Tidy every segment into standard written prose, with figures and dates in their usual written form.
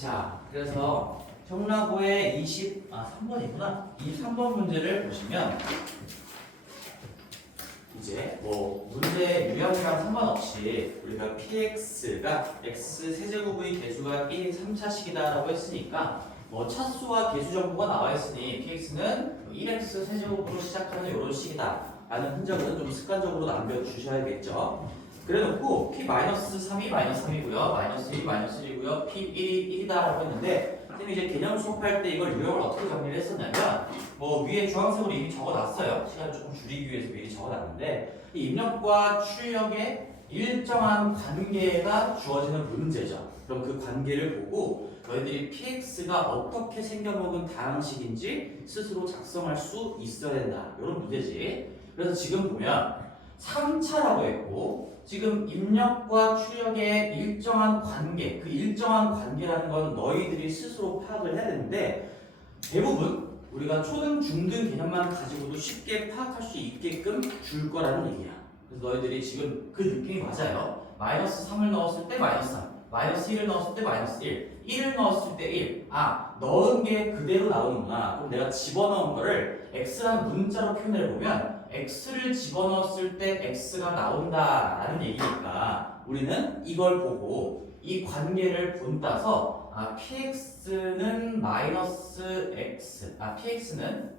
자, 그래서 경락고의 3번이구나. 23번 문제를 보시면 이제 뭐 문제 유형이랑 상관없이 우리가 px가 x 세제곱의 개수가 1인 3차식이다라고 했으니까 뭐 차수와 개수 정보가 나와 있으니 px는 1x 세제곱으로 시작하는 이런 식이다 라는 흔적은 좀 습관적으로 남겨주셔야겠죠. 그래놓고 p-3이 -3이고요. -1, -1이고요. p1이 1이다라고 했는데 선생님이 이제 개념 수업할 때 이걸 유형을 어떻게 정리를 했었냐면 뭐 위에 주황색으로 이미 적어놨어요. 시간을 조금 줄이기 위해서 미리 적어놨는데 이 입력과 출력에 일정한 관계가 주어지는 문제죠. 그럼 그 관계를 보고 너희들이 px가 어떻게 생겨먹은 다항식인지 스스로 작성할 수 있어야 된다. 이런 문제지. 그래서 지금 보면 3차라고 했고 지금 입력과 출력의 일정한 관계, 그 일정한 관계라는 건 너희들이 스스로 파악을 해야 되는데 대부분 우리가 초등, 중등 개념만 가지고도 쉽게 파악할 수 있게끔 줄 거라는 얘기야. 그래서 너희들이 지금 그 느낌이 맞아요. -3을 넣었을 때 -3, -1을 넣었을 때 -1, 1을 넣었을 때 1. 아, 넣은 게 그대로 나오는구나. 그럼 내가 집어넣은 거를 x라는 문자로 표현해보면 x를 집어넣었을 때 x가 나온다라는 얘기니까 우리는 이걸 보고 이 관계를 본따서 px는 -x, px는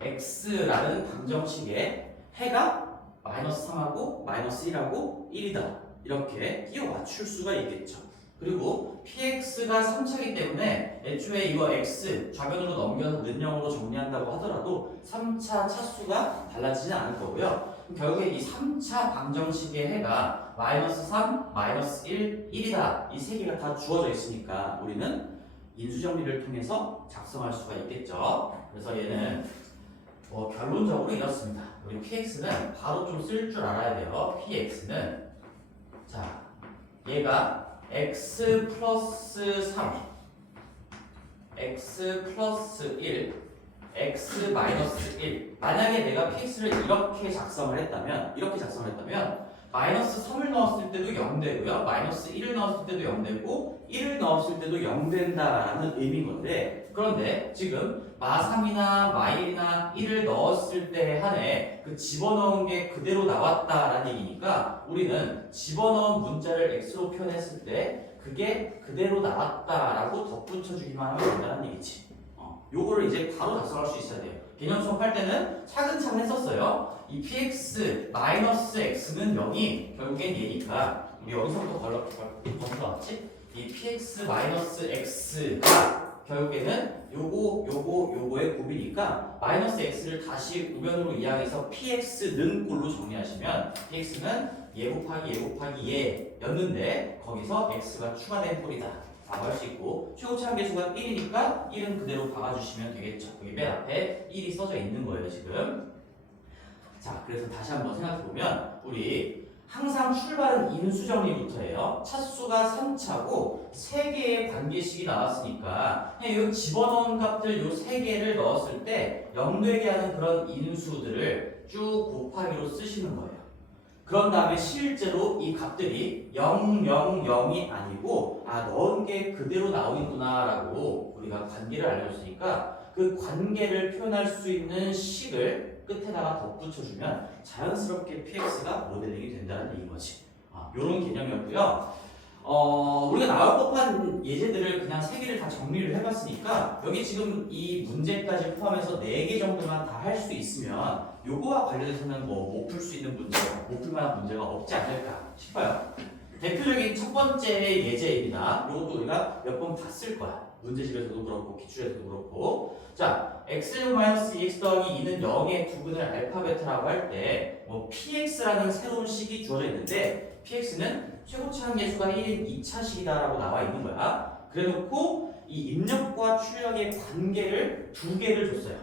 x라는 방정식에 해가 -3하고 -1하고 1이다 이렇게 끼워 맞출 수가 있겠죠. 그리고 px가 3차이기 때문에 애초에 이거 x 좌변으로 넘겨서 는형으로 정리한다고 하더라도 3차 차수가 달라지지 않을 거고요. 결국에 이 3차 방정식의 해가 -3, -1, 1이다. 이 세 개가 다 주어져 있으니까 우리는 인수정리를 통해서 작성할 수가 있겠죠. 그래서 얘는 결론적으로 이렇습니다. 우리 px는 바로 좀 쓸 줄 알아야 돼요. px는 자 얘가 x 플러스 3, x 플러스 1, x 마이너스 1. 만약에 내가 px를 이렇게 작성을 했다면 -3을 넣었을 때도 0되고요. -1을 넣었을 때도 0되고 1을 넣었을 때도 0된다라는 의미인 건데 그런데 지금 마3이나 마1이나 1을 넣었을 때 한해 그 집어넣은 게 그대로 나왔다라는 얘기니까 우리는 집어넣은 문자를 x로 표현했을 때 그게 그대로 나왔다라고 덧붙여주기만 하면 된다는 얘기지. 요거를 이제 바로 작성할 수 있어야 돼요. 개념 수업할 때는 차근차근 했었어요. 이 px 마이너스 x는 0이 결국엔 얘니까 우리 여기서부터 걸러왔지? 이 px 마이너스 x가 결국에는 요거의 곱이니까 마이너스 x를 다시 우변으로 이항해서 px는 꼴로 정리하시면 px는 얘 곱하기 얘였는데 거기서 x가 추가된 꼴이다 라고 할 수 있고 최고차항 계수가 1이니까 1은 그대로 박아주시면 되겠죠. 여기 맨 앞에 1이 써져 있는 거예요 지금. 자, 그래서 다시 한번 생각해보면 우리 항상 출발은 인수정리부터예요. 차수가 3차고 3개의 관계식이 나왔으니까 그냥 이 집어넣은 값들 이 3개를 넣었을 때 0되게 하는 그런 인수들을 쭉 곱하기로 쓰시는 거예요. 그런 다음에 실제로 이 값들이 0, 0, 0이 아니고 넣은 게 그대로 나오는구나 라고 우리가 관계를 알려줬으니까 그 관계를 표현할 수 있는 식을 끝에다가 덧붙여주면 자연스럽게 px가 모델링이 된다는 얘기인 거지. 요런 개념이었고요. 우리가 나올 법한 예제들을 그냥 3개를 다 정리를 해봤으니까 여기 지금 이 문제까지 포함해서 4개 정도만 다 할 수 있으면 요거와 관련해서는 못 풀 수 있는 문제가, 못 풀 만한 문제가 없지 않을까 싶어요. 대표적인 첫 번째 예제입니다. 요것도 우리가 몇 번 봤을 거야. 문제집에서도 그렇고 기출에서도 그렇고. 자, x-2x 더하기 2는 0의 두근을 알파 베타라고 할 때 px라는 새로운 식이 주어져 있는데 px는 최고차항 계수가 1인 2차식이다라고 나와 있는 거야. 그래놓고 이 입력과 출력의 관계를 2개를 줬어요.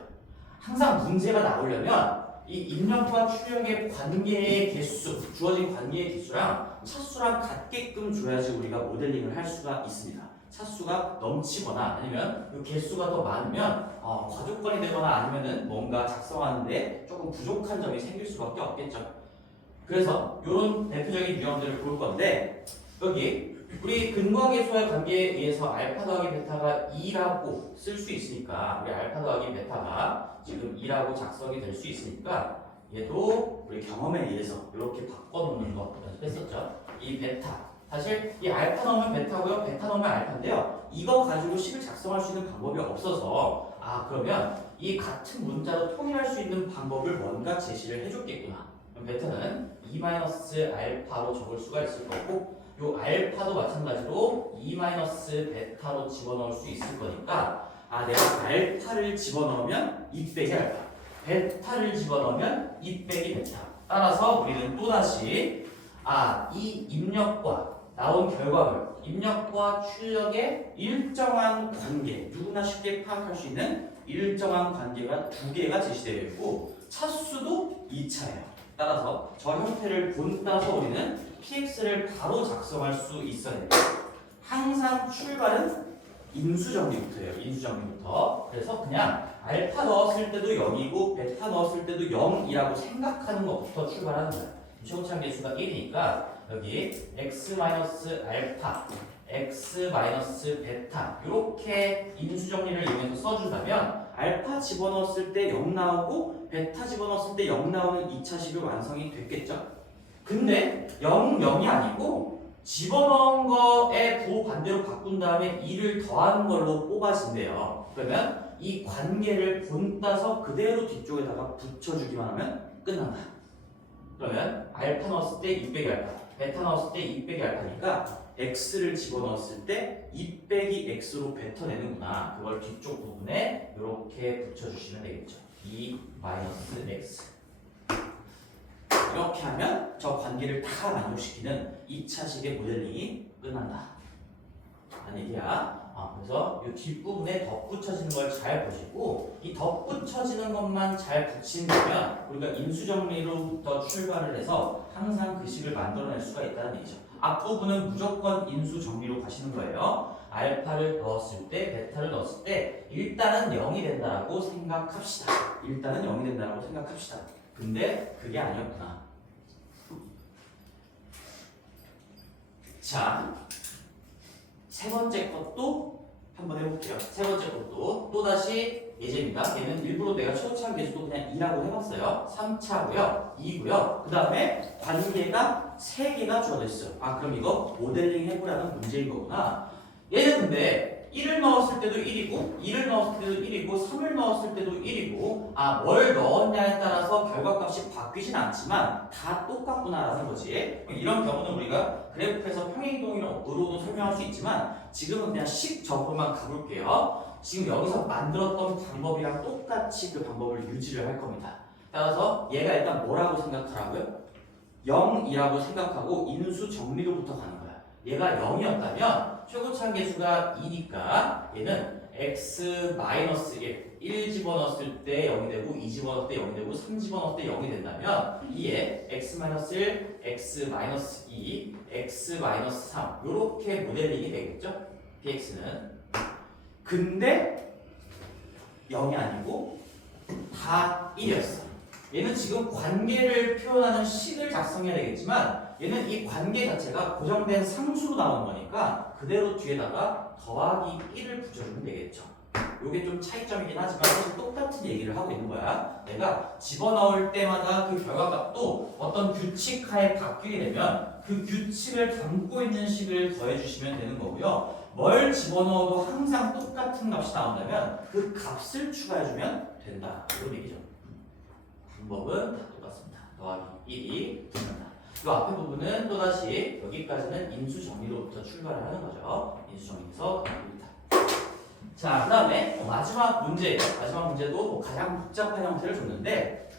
항상 문제가 나오려면 이 입력과 출력의 관계의 개수, 주어진 관계의 개수랑 차수랑 같게끔 줘야지 우리가 모델링을 할 수가 있습니다. 차수가 넘치거나 아니면 그 개수가 더 많으면 과조건이 되거나 아니면은 뭔가 작성하는데 조금 부족한 점이 생길 수밖에 없겠죠. 그래서 이런 대표적인 유형들을 볼 건데 여기 우리 근거계수와의 관계에 의해서 알파 더하기 베타가 2라고 쓸 수 있으니까 우리 알파 더하기 베타가 지금 2라고 작성이 될 수 있으니까 얘도 우리 경험에 의해서 이렇게 바꿔놓는 거 연습했었죠. 이 베타 사실 이 알파 넣으면 베타고요, 베타 넣으면 알파인데요. 이거 가지고 식을 작성할 수 있는 방법이 없어서 그러면 이 같은 문자로 통일할 수 있는 방법을 뭔가 제시를 해줬겠구나. 그럼 베타는 2-알파로 적을 수가 있을 거고 요 알파도 마찬가지로 2-베타로 집어넣을 수 있을 거니까 내가 알파를 집어넣으면 2 빼기 알파, 베타를 집어넣으면 2 빼기 베타. 따라서 우리는 또다시 이 입력과 나온 결과물, 입력과 출력의 일정한 관계, 누구나 쉽게 파악할 수 있는 일정한 관계가 두 개가 제시되어 있고 차수도 2차예요. 따라서 저 형태를 본따서 우리는 px를 바로 작성할 수 있어야 돼요. 항상 출발은 인수정리부터예요. 인수정리부터. 그래서 그냥 알파 넣었을 때도 0이고 베타 넣었을 때도 0이라고 생각하는 것부터 출발하는 거예요. 최고차항 계수가 1이니까 여기 x-알파, x-베타 이렇게 인수정리를 이용해서 써준다면 알파 집어넣었을 때 0 나오고 베타 집어넣었을 때 0 나오는 2차식이 완성이 됐겠죠? 근데 0, 0이 아니고 집어넣은 거에 부호 반대로 바꾼 다음에 2를 더한 걸로 뽑아진대요. 그러면 이 관계를 본따서 그대로 뒤쪽에다가 붙여주기만 하면 끝난다. 그러면 알파 넣었을 때 2 빼기 알파, 베타 넣었을 때 2 빼기 알파니까 x를 집어넣었을 때 2 빼기 x로 뱉어내는구나. 그걸 뒤쪽 부분에 이렇게 붙여주시면 되겠죠. 2 마이너스 x. 이렇게 하면 저 관계를 다 만족시키는 2차식의 모델링이 끝난다. 라는 얘기야. 그래서 이 뒷부분에 덧붙여지는 걸 잘 보시고 이 덧붙여지는 것만 잘 붙인다면 우리가 인수정리로부터 출발을 해서 항상 그 식을 만들어낼 수가 있다는 얘기죠. 앞부분은 무조건 인수정리로 가시는 거예요. 알파를 넣었을 때, 베타를 넣었을 때 일단은 0이 된다라고 생각합시다. 일단은 0이 된다라고 생각합시다. 근데 그게 아니었구나. 자, 세 번째 것도 한번 해볼게요. 세 번째 것도 또다시 예제입니다. 얘는 일부러 내가 최고차항 계수도 그냥 2라고 해봤어요. 3차고요, 2고요. 그 다음에 관계가 3개가 주어져 있어요. 그럼 이거 모델링 해보라는 문제인 거구나. 얘는 근데 1을 넣었을 때도 1이고 2를 넣었을 때도 1이고 3을 넣었을 때도 1이고 뭘 넣었냐에 따라서 결과값이 바뀌진 않지만 다 똑같구나라는 거지. 이런 경우는 우리가 그래프에서 평행이동으로도 설명할 수 있지만 지금은 그냥 식적으로만 가볼게요. 지금 여기서 만들었던 방법이랑 똑같이 그 방법을 유지를 할 겁니다. 따라서 얘가 일단 뭐라고 생각하라고요? 0이라고 생각하고 인수 정리로부터 가는 거야. 얘가 0이었다면 최고차항 계수가 2니까 얘는 x-1 1 집어넣었을 때 0이 되고 2 집어넣을 때 0이 되고 3 집어넣을 때 0이 된다면 이에 x-1, x-2, x-3 이렇게 모델링이 되겠죠? px는 근데 0이 아니고 다 1이었어. 얘는 지금 관계를 표현하는 식을 작성해야 되겠지만 얘는 이 관계 자체가 고정된 상수로 나오는 거니까 그대로 뒤에다가 더하기 1을 붙여주면 되겠죠. 이게 좀 차이점이긴 하지만 사실 똑같은 얘기를 하고 있는 거야. 내가 집어넣을 때마다 그 결과값도 어떤 규칙 하에 바뀌게 되면 그 규칙을 담고 있는 식을 더해주시면 되는 거고요. 뭘 집어넣어도 항상 똑같은 값이 나온다면 그 값을 추가해주면 된다. 이런 얘기죠. 방법은 다 똑같습니다. 더하기 1이 붙는다. 이 앞에 부분은 또다시 여기까지는 인수정리로부터 출발을 하는 거죠. 인수정리에서 갑니다. 자, 그 다음에 마지막 문제예요. 마지막 문제도 가장 복잡한 형태를 줬는데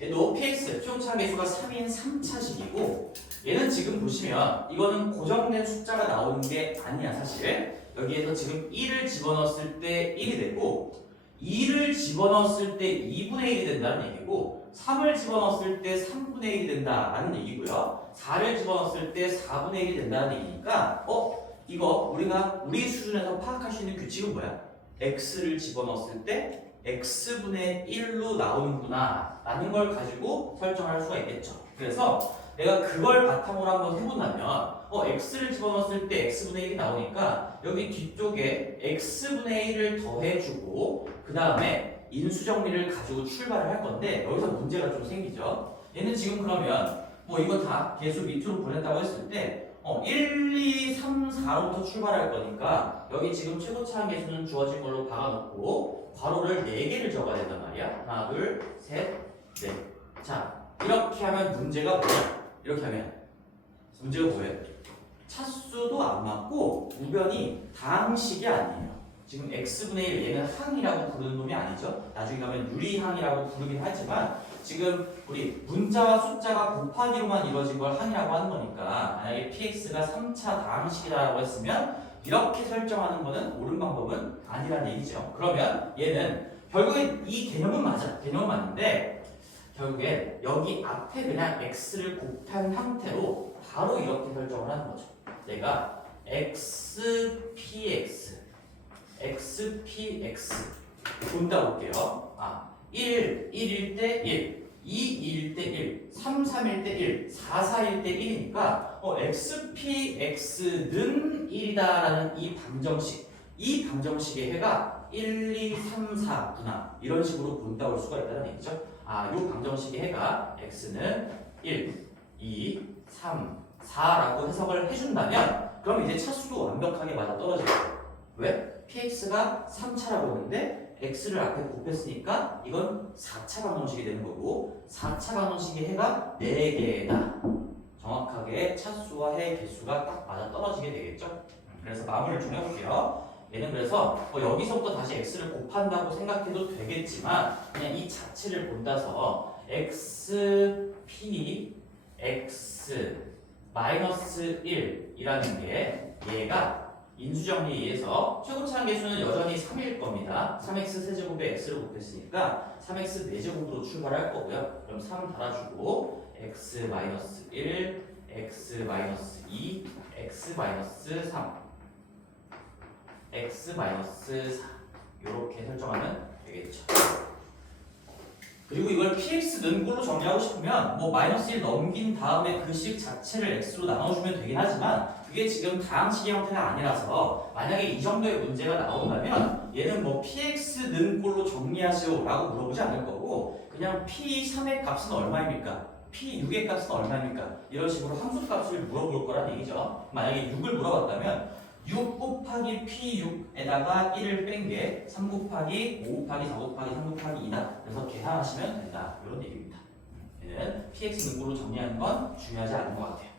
얘도 px, 최고차항 계수가 3인 3차식이고 얘는 지금 보시면 이거는 고정된 숫자가 나오는 게 아니야 사실. 여기에서 지금 1을 집어넣었을 때 1이 되고 2를 집어넣었을 때 2분의 1이 된다는 얘기고 3을 집어넣었을 때 3분의 1이 된다라는 얘기고요. 4를 집어넣었을 때 4분의 1이 된다는 얘기니까 이거 우리가 우리 수준에서 파악할 수 있는 규칙은 뭐야? x를 집어넣었을 때 x분의 1로 나오는구나 라는 걸 가지고 설정할 수가 있겠죠. 그래서 내가 그걸 바탕으로 한번 해본다면 x를 집어넣었을 때 x분의 1이 나오니까 여기 뒤쪽에 x분의 1을 더해주고 그 다음에 인수정리를 가지고 출발을 할 건데 여기서 문제가 좀 생기죠. 얘는 지금 그러면 뭐 이거 다 계수 밑으로 보낸다고 했을 때 1, 2, 3, 4로부터 출발할 거니까 여기 지금 최고차항 계수는 주어진 걸로 박아놓고 괄호를 4개를 적어야 된단 말이야. 하나, 둘, 셋, 넷. 자, 이렇게 하면 문제가 뭐야? 이렇게 하면 문제가 뭐예요? 차수도 안 맞고 우변이 다항식이 아니에요. 지금 x분의 1 얘는 항이라고 부르는 놈이 아니죠. 나중에 가면 유리항이라고 부르긴 하지만 지금 우리 문자와 숫자가 곱하기로만 이루어진 걸 항이라고 하는 거니까 만약에 px가 3차 다항식이라고 했으면 이렇게 설정하는 거는 옳은 방법은 아니라는 얘기죠. 그러면 얘는 결국엔 이 개념은 맞아. 개념은 맞는데 결국엔 여기 앞에 그냥 x를 곱한 형태로 바로 이렇게 설정을 하는 거죠. 내가 xpx xpx 본다 볼게요. 1일 때 1, 2일 때 1, 3, 3일 때 1, 4, 4일 때 1이니까 xpx는 1이다라는 이 방정식의 해가 1, 2, 3, 4구나 이런 식으로 본다 볼 수가 있다는 얘기죠. 이 방정식의 해가 x는 1, 2, 3, 4라고 해석을 해준다면 그럼 이제 차수도 완벽하게 맞아떨어져요. 왜? px가 3차라고 했는데 x를 앞에 곱했으니까 이건 4차 방정식이 되는 거고 4차 방정식의 해가 4개다. 정확하게 차수와 해 개수가 딱 맞아떨어지게 되겠죠. 그래서 마무리를 좀 해볼게요. 얘는 그래서 여기서부터 다시 x를 곱한다고 생각해도 되겠지만 그냥 이 자체를 본다서 xp x 마이너스 1이라는 게 얘가 인수정리에 의해서 최고차항 계수는 여전히 3일 겁니다. 3x 세제곱에 x를 곱했으니까 3x 4제곱으로 출발할 거고요. 그럼 3 달아주고 x 마이너스 1, x 마이너스 2, x 마이너스 3, x 마이너스 4 이렇게 설정하면 되겠죠. 그리고 이걸 px 는꼴로 정리하고 싶으면 뭐 마이너스 1 넘긴 다음에 그 식 자체를 x로 나눠주면 되긴 하지만 그게 지금 다항식의 형태가 아니라서 만약에 이 정도의 문제가 나온다면 얘는 뭐 px 는꼴로 정리하시오 라고 물어보지 않을 거고 그냥 p3의 값은 얼마입니까? p6의 값은 얼마입니까? 이런 식으로 함수값을 물어볼 거란 얘기죠. 만약에 6을 물어봤다면 6 곱하기 P6에다가 1을 뺀 게 3 곱하기 5 곱하기 4 곱하기 3 곱하기 2다. 그래서 계산하시면 된다. 이런 얘기입니다. 얘는 PX 능구로 정리하는 건 중요하지 않은 것 같아요.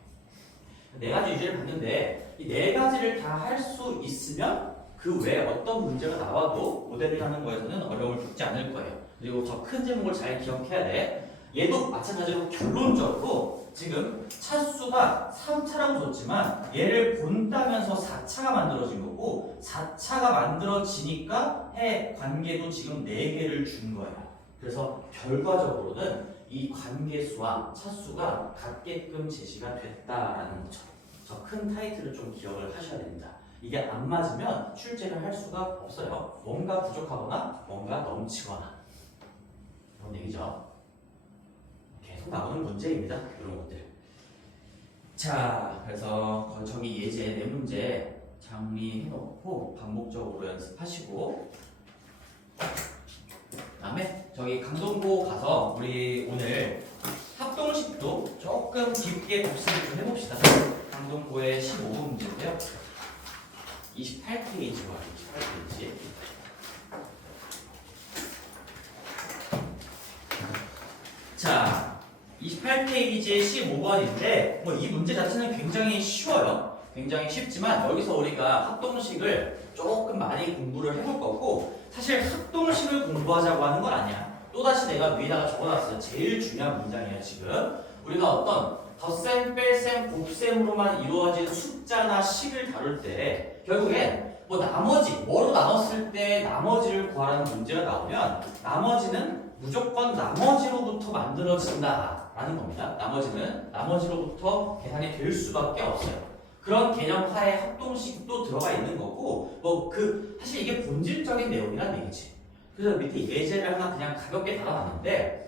4가지 유제를 봤는데 이 4가지를 다 할 수 있으면 그 외에 어떤 문제가 나와도 모델링 하는 거에서는 어려움을 겪지 않을 거예요. 그리고 저 큰 제목을 잘 기억해야 돼. 얘도 마찬가지로 결론적으로 지금 차수가 3차라고 줬지만 얘를 본다면서 4차가 만들어진 거고 4차가 만들어지니까 해 관계도 지금 4개를 준 거예요. 그래서 결과적으로는 이 관계수와 차수가 같게끔 제시가 됐다라는 거죠. 저 큰 타이틀을 좀 기억을 하셔야 됩니다. 이게 안 맞으면 출제를 할 수가 없어요. 뭔가 부족하거나 뭔가 넘치거나 이런 얘기죠. 계속 나오는 문제입니다. 이런 것들. 자, 그래서 저기 예제 4문제 정리해놓고 반복적으로 연습하시고 그다음에 저기 강동고 가서 우리 오늘 합동식도 조금 깊게 복습을 좀 해봅시다. 강동고의 15분 문제인데요. 28페이지와 28페이지. 자, 28페이지의 15번인데 뭐 이 문제 자체는 굉장히 쉬워요. 굉장히 쉽지만 여기서 우리가 합동식을 조금 많이 공부를 해볼 거고 사실 합동식을 공부하자고 하는 건 아니야. 또다시 내가 위에다가 적어놨어요. 제일 중요한 문장이에요. 지금 우리가 어떤 덧셈, 뺄셈, 곱셈으로만 이루어진 숫자나 식을 다룰 때 결국엔 뭐 나머지 뭐로 나눴을 때 나머지를 구하라는 문제가 나오면 나머지는 무조건 나머지로부터 만들어진다라는 겁니다. 나머지는 나머지로부터 계산이 될 수밖에 없어요. 그런 개념 하에 합동식도 들어가 있는 거고 뭐 사실 이게 본질적인 내용이란 얘기지. 그래서 밑에 예제를 하나 그냥 가볍게 달아놨는데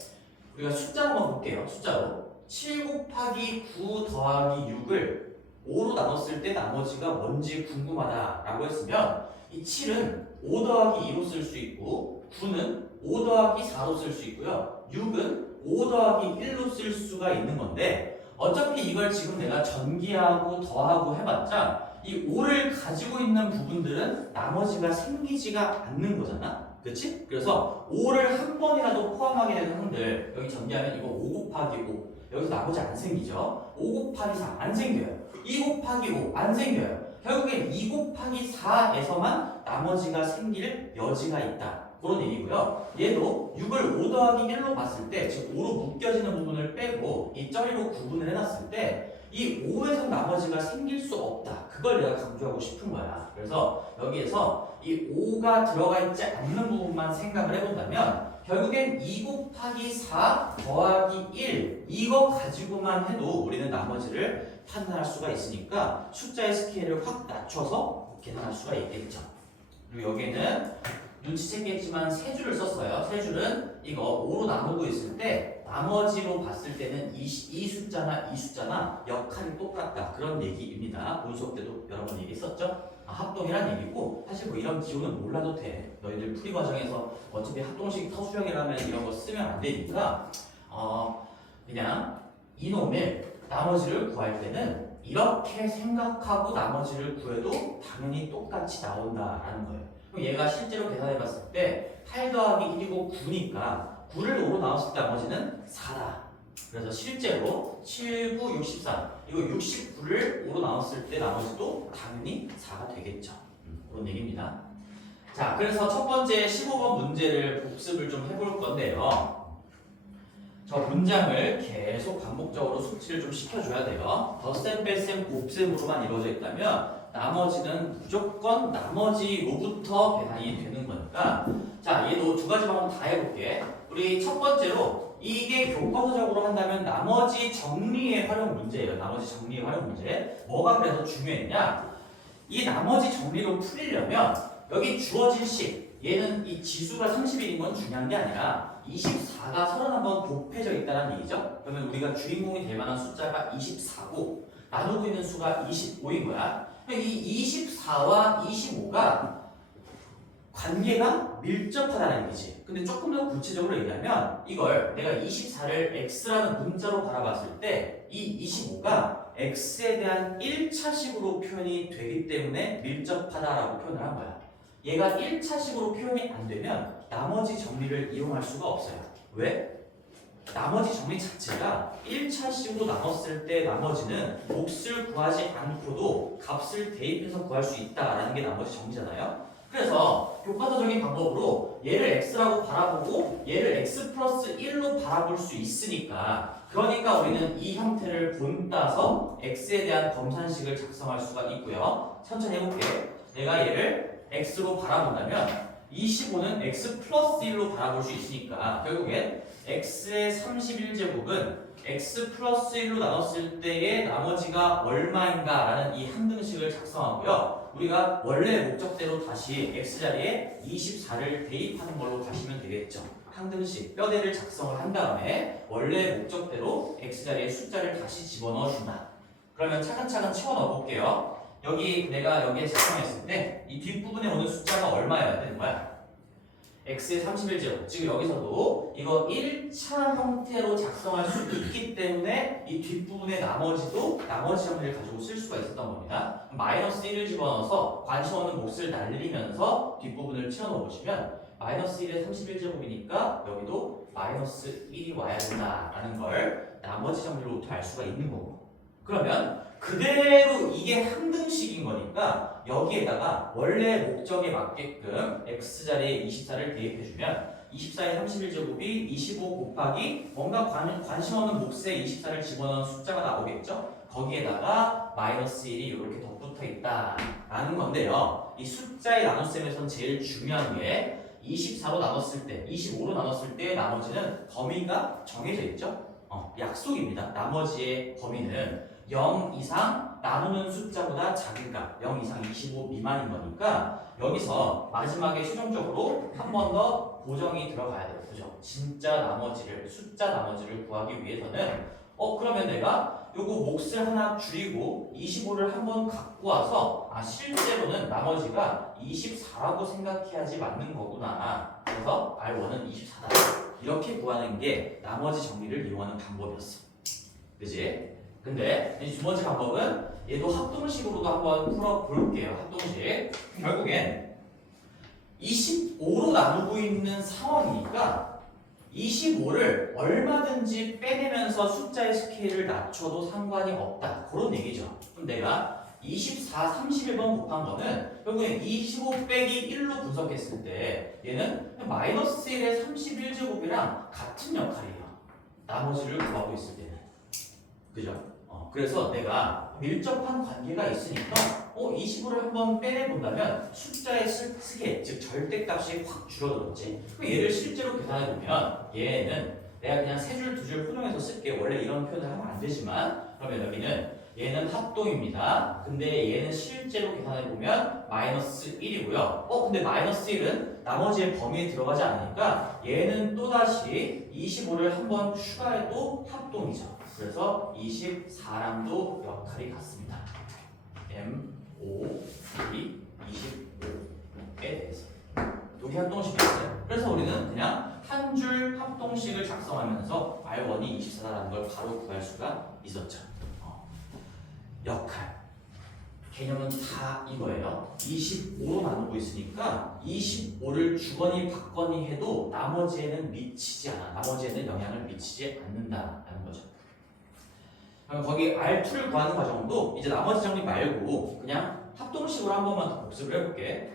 우리가 숫자 한번 볼게요. 숫자로 7 곱하기 9 더하기 6을 5로 나눴을 때 나머지가 뭔지 궁금하다라고 했으면 이 7은 5 더하기 2로 쓸 수 있고 9는 5 더하기 4로 쓸 수 있고요. 6은 5 더하기 1로 쓸 수가 있는 건데 어차피 이걸 지금 내가 전기하고 더하고 해봤자 이 5를 가지고 있는 부분들은 나머지가 생기지가 않는 거잖아. 그렇지? 그래서 5를 한 번이라도 포함하게 되는 항들 여기 전개하면 이거 5 곱하기 5 여기서 나머지 안 생기죠. 5 곱하기 4 안 생겨요. 2 곱하기 5 안 생겨요. 결국엔 2 곱하기 4에서만 나머지가 생길 여지가 있다. 그런 얘기고요. 얘도 6을 5 더하기 1로 봤을 때 지금 5로 묶여지는 부분을 빼고 이 쩌리로 구분을 해놨을 때 이 5에서 나머지가 생길 수 없다. 그걸 내가 강조하고 싶은 거야. 그래서 여기에서 이 5가 들어가 있지 않는 부분만 생각을 해본다면 결국엔 2 곱하기 4 더하기 1 이거 가지고만 해도 우리는 나머지를 판단할 수가 있으니까 숫자의 스케일을 확 낮춰서 계산할 수가 있겠죠. 그리고 여기에는 눈치챘겠지만 세 줄을 썼어요. 세 줄은 이거 5로 나누고 있을 때 나머지로 봤을 때는 이 숫자나 이 숫자나 역할이 똑같다. 그런 얘기입니다. 본 수업 때도 여러 번 얘기했었죠. 합동이란 얘기고 사실 뭐 이런 기호는 몰라도 돼. 너희들 풀이 과정에서 어차피 합동식 터수형이라면 이런 거 쓰면 안 되니까 그냥 이놈의 나머지를 구할 때는 이렇게 생각하고 나머지를 구해도 당연히 똑같이 나온다라는 거예요. 그럼 얘가 실제로 계산해 봤을 때 8 더하기 1이고 9니까 9를 5로 나눴을 때 나머지는 4다. 그래서 실제로 7, 9, 64 이거 69를 5로 나눴을 때 나머지도 당연히 4가 되겠죠. 그런 얘기입니다. 자, 그래서 첫 번째 15번 문제를 복습을 좀 해볼 건데요. 저 문장을 계속 반복적으로 숙지를 좀 시켜줘야 돼요. 덧셈, 뺄셈, 곱셈으로만 이루어져 있다면 나머지는 무조건 나머지로부터 계산이 되는 거니까 자, 얘도 두 가지 방법 다 해볼게. 우리 첫 번째로 이게 교과서적으로 한다면 나머지 정리의 활용 문제예요. 나머지 정리의 활용 문제. 뭐가 그래서 중요했냐? 이 나머지 정리로 풀리려면 여기 주어진 식 얘는 이 지수가 31인 건 중요한 게 아니라 24가 31번 곱해져 있다는 얘기죠. 그러면 우리가 주인공이 될 만한 숫자가 24고 나누고 있는 수가 25인 거야. 이 24와 25가 관계가 밀접하다는 얘기지. 근데 조금 더 구체적으로 얘기하면 이걸 내가 24를 x라는 문자로 바라봤을 때 이 25가 x에 대한 1차식으로 표현이 되기 때문에 밀접하다라고 표현을 한 거야. 얘가 1차식으로 표현이 안 되면 나머지 정리를 이용할 수가 없어요. 왜? 나머지 정리 자체가 1차식으로 나눴을 때 나머지는 몫을 구하지 않고도 값을 대입해서 구할 수 있다라는 게 나머지 정리잖아요. 그래서 교과서적인 방법으로 얘를 x라고 바라보고 얘를 x 플러스 1로 바라볼 수 있으니까 그러니까 우리는 이 형태를 본따서 x에 대한 검산식을 작성할 수가 있고요. 천천히 해볼게. 내가 얘를 x로 바라본다면 25는 x 플러스 1로 바라볼 수 있으니까 결국엔 x의 31제곱은 x 플러스 1로 나눴을 때의 나머지가 얼마인가 라는 이 항등식을 작성하고요. 우리가 원래 목적대로 다시 x자리에 24를 대입하는 걸로 가시면 되겠죠. 항등식 뼈대를 작성을 한 다음에 원래 목적대로 x자리에 숫자를 다시 집어넣어 준다. 그러면 차근차근 채워 넣어 볼게요. 여기 내가 여기에 작성했을 때 이 뒷부분에 오는 숫자가 얼마여야 되는 거야? x의 31제곱. 지금 여기서도 이거 1차 형태로 작성할 수 있기 때문에 이 뒷부분의 나머지도 나머지 정리를 가지고 쓸 수가 있었던 겁니다. 마이너스 1을 집어넣어서 관심 없는 몫을 날리면서 뒷부분을 채워넣어 보시면 마이너스 1의 31제곱이니까 여기도 마이너스 1이 와야 된다라는 걸 나머지 정리로부터 알 수가 있는 거고. 그러면 그대로 이게 항등식인 거니까 여기에다가 원래 목적에 맞게끔 x자리에 24를 대입해주면 24의 31제곱이 25 곱하기 뭔가 관심 없는 몫에 24를 집어넣은 숫자가 나오겠죠? 거기에다가 마이너스 1이 이렇게 덧붙어 있다라는 건데요. 이 숫자의 나눗셈에선 제일 중요한 게 24로 나눴을 때, 25로 나눴을 때 나머지는 범위가 정해져 있죠? 약속입니다. 나머지의 범위는 0 이상 나누는 숫자보다 작은가 0 이상 25 미만인 거니까 여기서 마지막에 최종적으로 한 번 더 고정이 들어가야 돼요. 그죠? 진짜 나머지를 숫자 나머지를 구하기 위해서는 그러면 내가 요거 몫을 하나 줄이고 25를 한번 갖고 와서 실제로는 나머지가 24라고 생각해야지 맞는 거구나. 그래서 R1은 24다. 이렇게 구하는 게 나머지 정리를 이용하는 방법이었어. 그지? 근데 이 두 번째 방법은 얘도 합동식으로도 한번 풀어볼게요. 합동식. 결국엔 25로 나누고 있는 상황이니까 25를 얼마든지 빼내면서 숫자의 스케일을 낮춰도 상관이 없다. 그런 얘기죠. 그럼 내가 24, 31번 곱한 거는 결국엔 25 빼기 1로 분석했을 때 얘는 마이너스 1의 31제곱이랑 같은 역할이에요. 나머지를 구하고 있을 때는. 그죠? 그래서 내가 밀접한 관계가 있으니까 25를 한번 빼내본다면 숫자의 스케일, 즉 절대값이 확 줄어들었지. 그럼 얘를 실제로 계산해보면 얘는 내가 그냥 세 줄, 두 줄 혼용해서 쓸게. 원래 이런 표현을 하면 안 되지만 그러면 여기는 얘는 합동입니다. 근데 얘는 실제로 계산해보면 마이너스 1이고요. 근데 마이너스 1은 나머지의 범위에 들어가지 않으니까 얘는 또다시 25를 한번 추가해도 합동이죠. 그래서 24랑도 역할이 같습니다. M, O, D, 25에 대해서. 여기 합동식이었어요. 그래서 우리는 그냥 한 줄 합동식을 작성하면서 R1이 24라는 걸 바로 구할 수가 있었죠. 역할. 개념은 다 이거예요. 25로 나누고 있으니까 25를 주거니 받거니 해도 나머지에는 미치지 않아. 나머지에는 영향을 미치지 않는다라는 거죠. 그럼 거기 R2를 구하는 과정도 이제 나머지 정리 말고 그냥 합동식으로 한 번만 더 복습을 해볼게.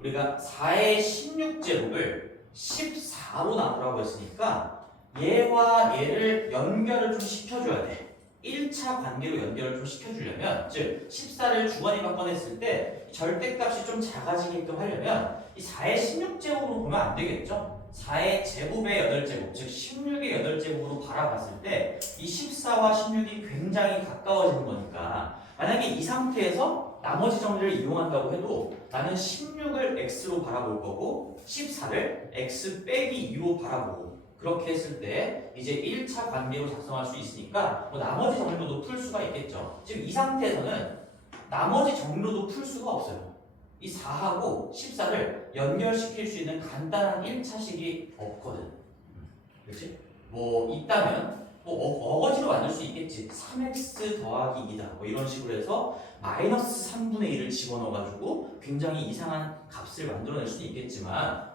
우리가 4의 16제곱을 14로 나누라고 했으니까 얘와 얘를 연결을 좀 시켜줘야 돼. 1차 관계로 연결을 좀 시켜주려면, 즉 14를 주거니 받거니 했을 때 절대값이 좀 작아지게끔 하려면 이 4의 16제곱으로 보면 안 되겠죠? 4의 제곱의 8제곱, 즉 16의 8제곱으로 바라봤을 때 이 14와 16이 굉장히 가까워지는 거니까 만약에 이 상태에서 나머지 정리를 이용한다고 해도 나는 16을 x로 바라볼 거고 14를 x 빼기 2로 바라보고 그렇게 했을 때 이제 1차 관계로 작성할 수 있으니까 나머지 정리로도 풀 수가 있겠죠. 지금 이 상태에서는 나머지 정리로도 풀 수가 없어요. 이 4하고 14를 연결시킬 수 있는 간단한 1차식이 없거든. 그렇지? 있다면 어거지로 만들 수 있겠지. 3x 더하기 2다. 이런 식으로 해서 마이너스 3분의 1을 집어넣어가지고 굉장히 이상한 값을 만들어낼 수도 있겠지만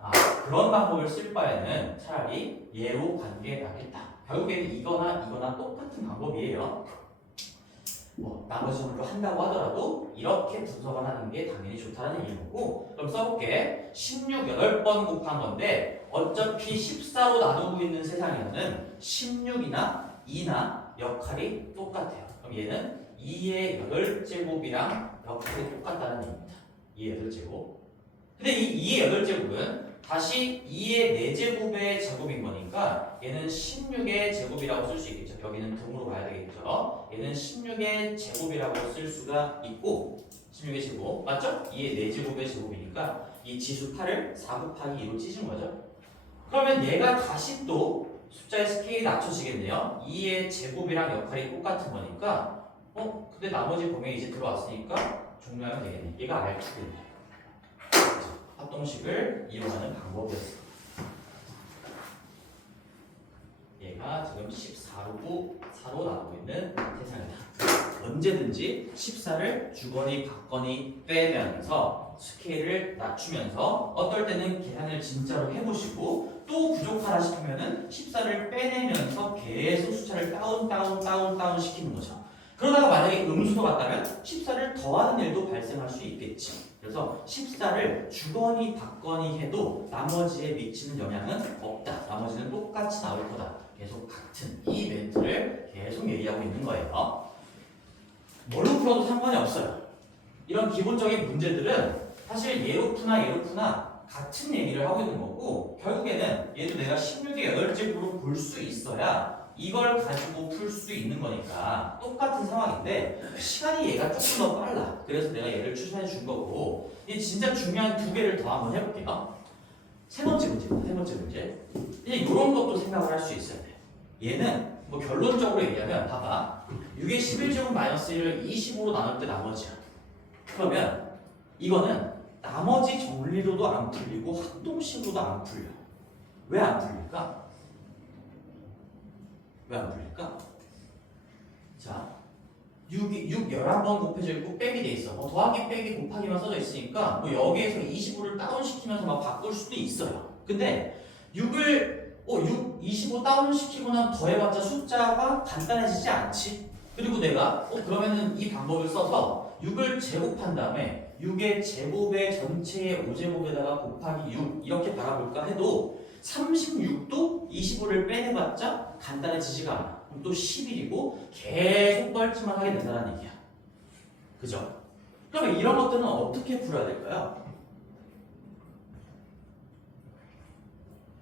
그런 방법을 쓸 바에는 차라리 얘로 관계에 놨겠다. 결국에는 이거나 똑같은 방법이에요. 나머지 정도로 한다고 하더라도 이렇게 분석을 하는 게 당연히 좋다는 얘기고 그럼 써볼게. 16 8번 곱한 건데 어차피 14로 나누고 있는 세상에는 16이나 2나 역할이 똑같아요. 그럼 얘는 2의 8제곱이랑 역할이 똑같다는 얘기입니다. 2의 8제곱. 근데 이 2의 8제곱은 다시 2의 4제곱의 제곱인 거니까 얘는 16의 제곱이라고 쓸 수 있겠죠. 여기는 등으로 가야 되겠죠. 얘는 16의 제곱이라고 쓸 수가 있고 16의 제곱 맞죠? 2의 4제곱의 제곱이니까 이 지수 8을 4 곱하기 2로 찢은 거죠. 그러면 얘가 다시 또 숫자의 스케일이 낮춰지겠네요. 2의 제곱이랑 역할이 똑같은 거니까 근데 나머지 범위에 이제 들어왔으니까 종료하면 되겠네. 얘가 R2입니다. 합동식을 이용하는 방법이었어요. 얘가 지금 14로 나오고 있는 세상이다. 언제든지 14를 주거니 받거니 빼면서 스케일을 낮추면서 어떨 때는 계산을 진짜로 해보시고 또 부족하다 싶으면은 14를 빼내면서 계속 숫자를 다운 시키는 거죠. 그러다가 만약에 음수도 같다면 14를 더하는 일도 발생할 수 있겠지. 그래서 14를 주거니 받거니 해도 나머지에 미치는 영향은 없다. 나머지는 똑같이 나올 거다. 계속 같은 이 멘트를 계속 얘기하고 있는 거예요. 뭘로 풀어도 상관이 없어요. 이런 기본적인 문제들은 사실 예로 푸나 같은 얘기를 하고 있는 거고 결국에는 얘도 내가 16의 8제곱으로 볼 수 있어야 이걸 가지고 풀 수 있는 거니까 똑같은 상황인데 시간이 얘가 조금 더 빨라. 그래서 내가 얘를 추천해 준 거고 이 진짜 중요한 두 개를 더 한번 해볼게요. 세 번째 문제입니다. 세 번째 문제. 이제 이런 것도 생각을 할 수 있어야 돼. 얘는 뭐 결론적으로 얘기하면 봐봐. 6의 11제곱 마이너스 1을 25로 나눌 때 나머지야. 그러면 이거는 나머지 정리로도 안 풀리고 합동식으로도 안 풀려. 왜 안 풀릴까? 왜 안 풀릴까? 자, 6 11번 곱해져 있고 빼기 돼 있어. 뭐 더하기 빼기 곱하기만 써져 있으니까 뭐 여기에서 25를 다운시키면서 막 바꿀 수도 있어요. 근데 25 다운시키거나 더해봤자 숫자가 간단해지지 않지? 그리고 내가 그러면은 이 방법을 써서 6을 제곱한 다음에 6의 제곱의 전체의 5제곱에다가 곱하기 6 이렇게 바라볼까 해도 36도 25를 빼내봤자 간단해지지가 않아. 그럼 또 11이고 계속 뻘쭘만 하게 된다는 얘기야. 그죠? 그러면 이런 것들은 어떻게 풀어야 될까요?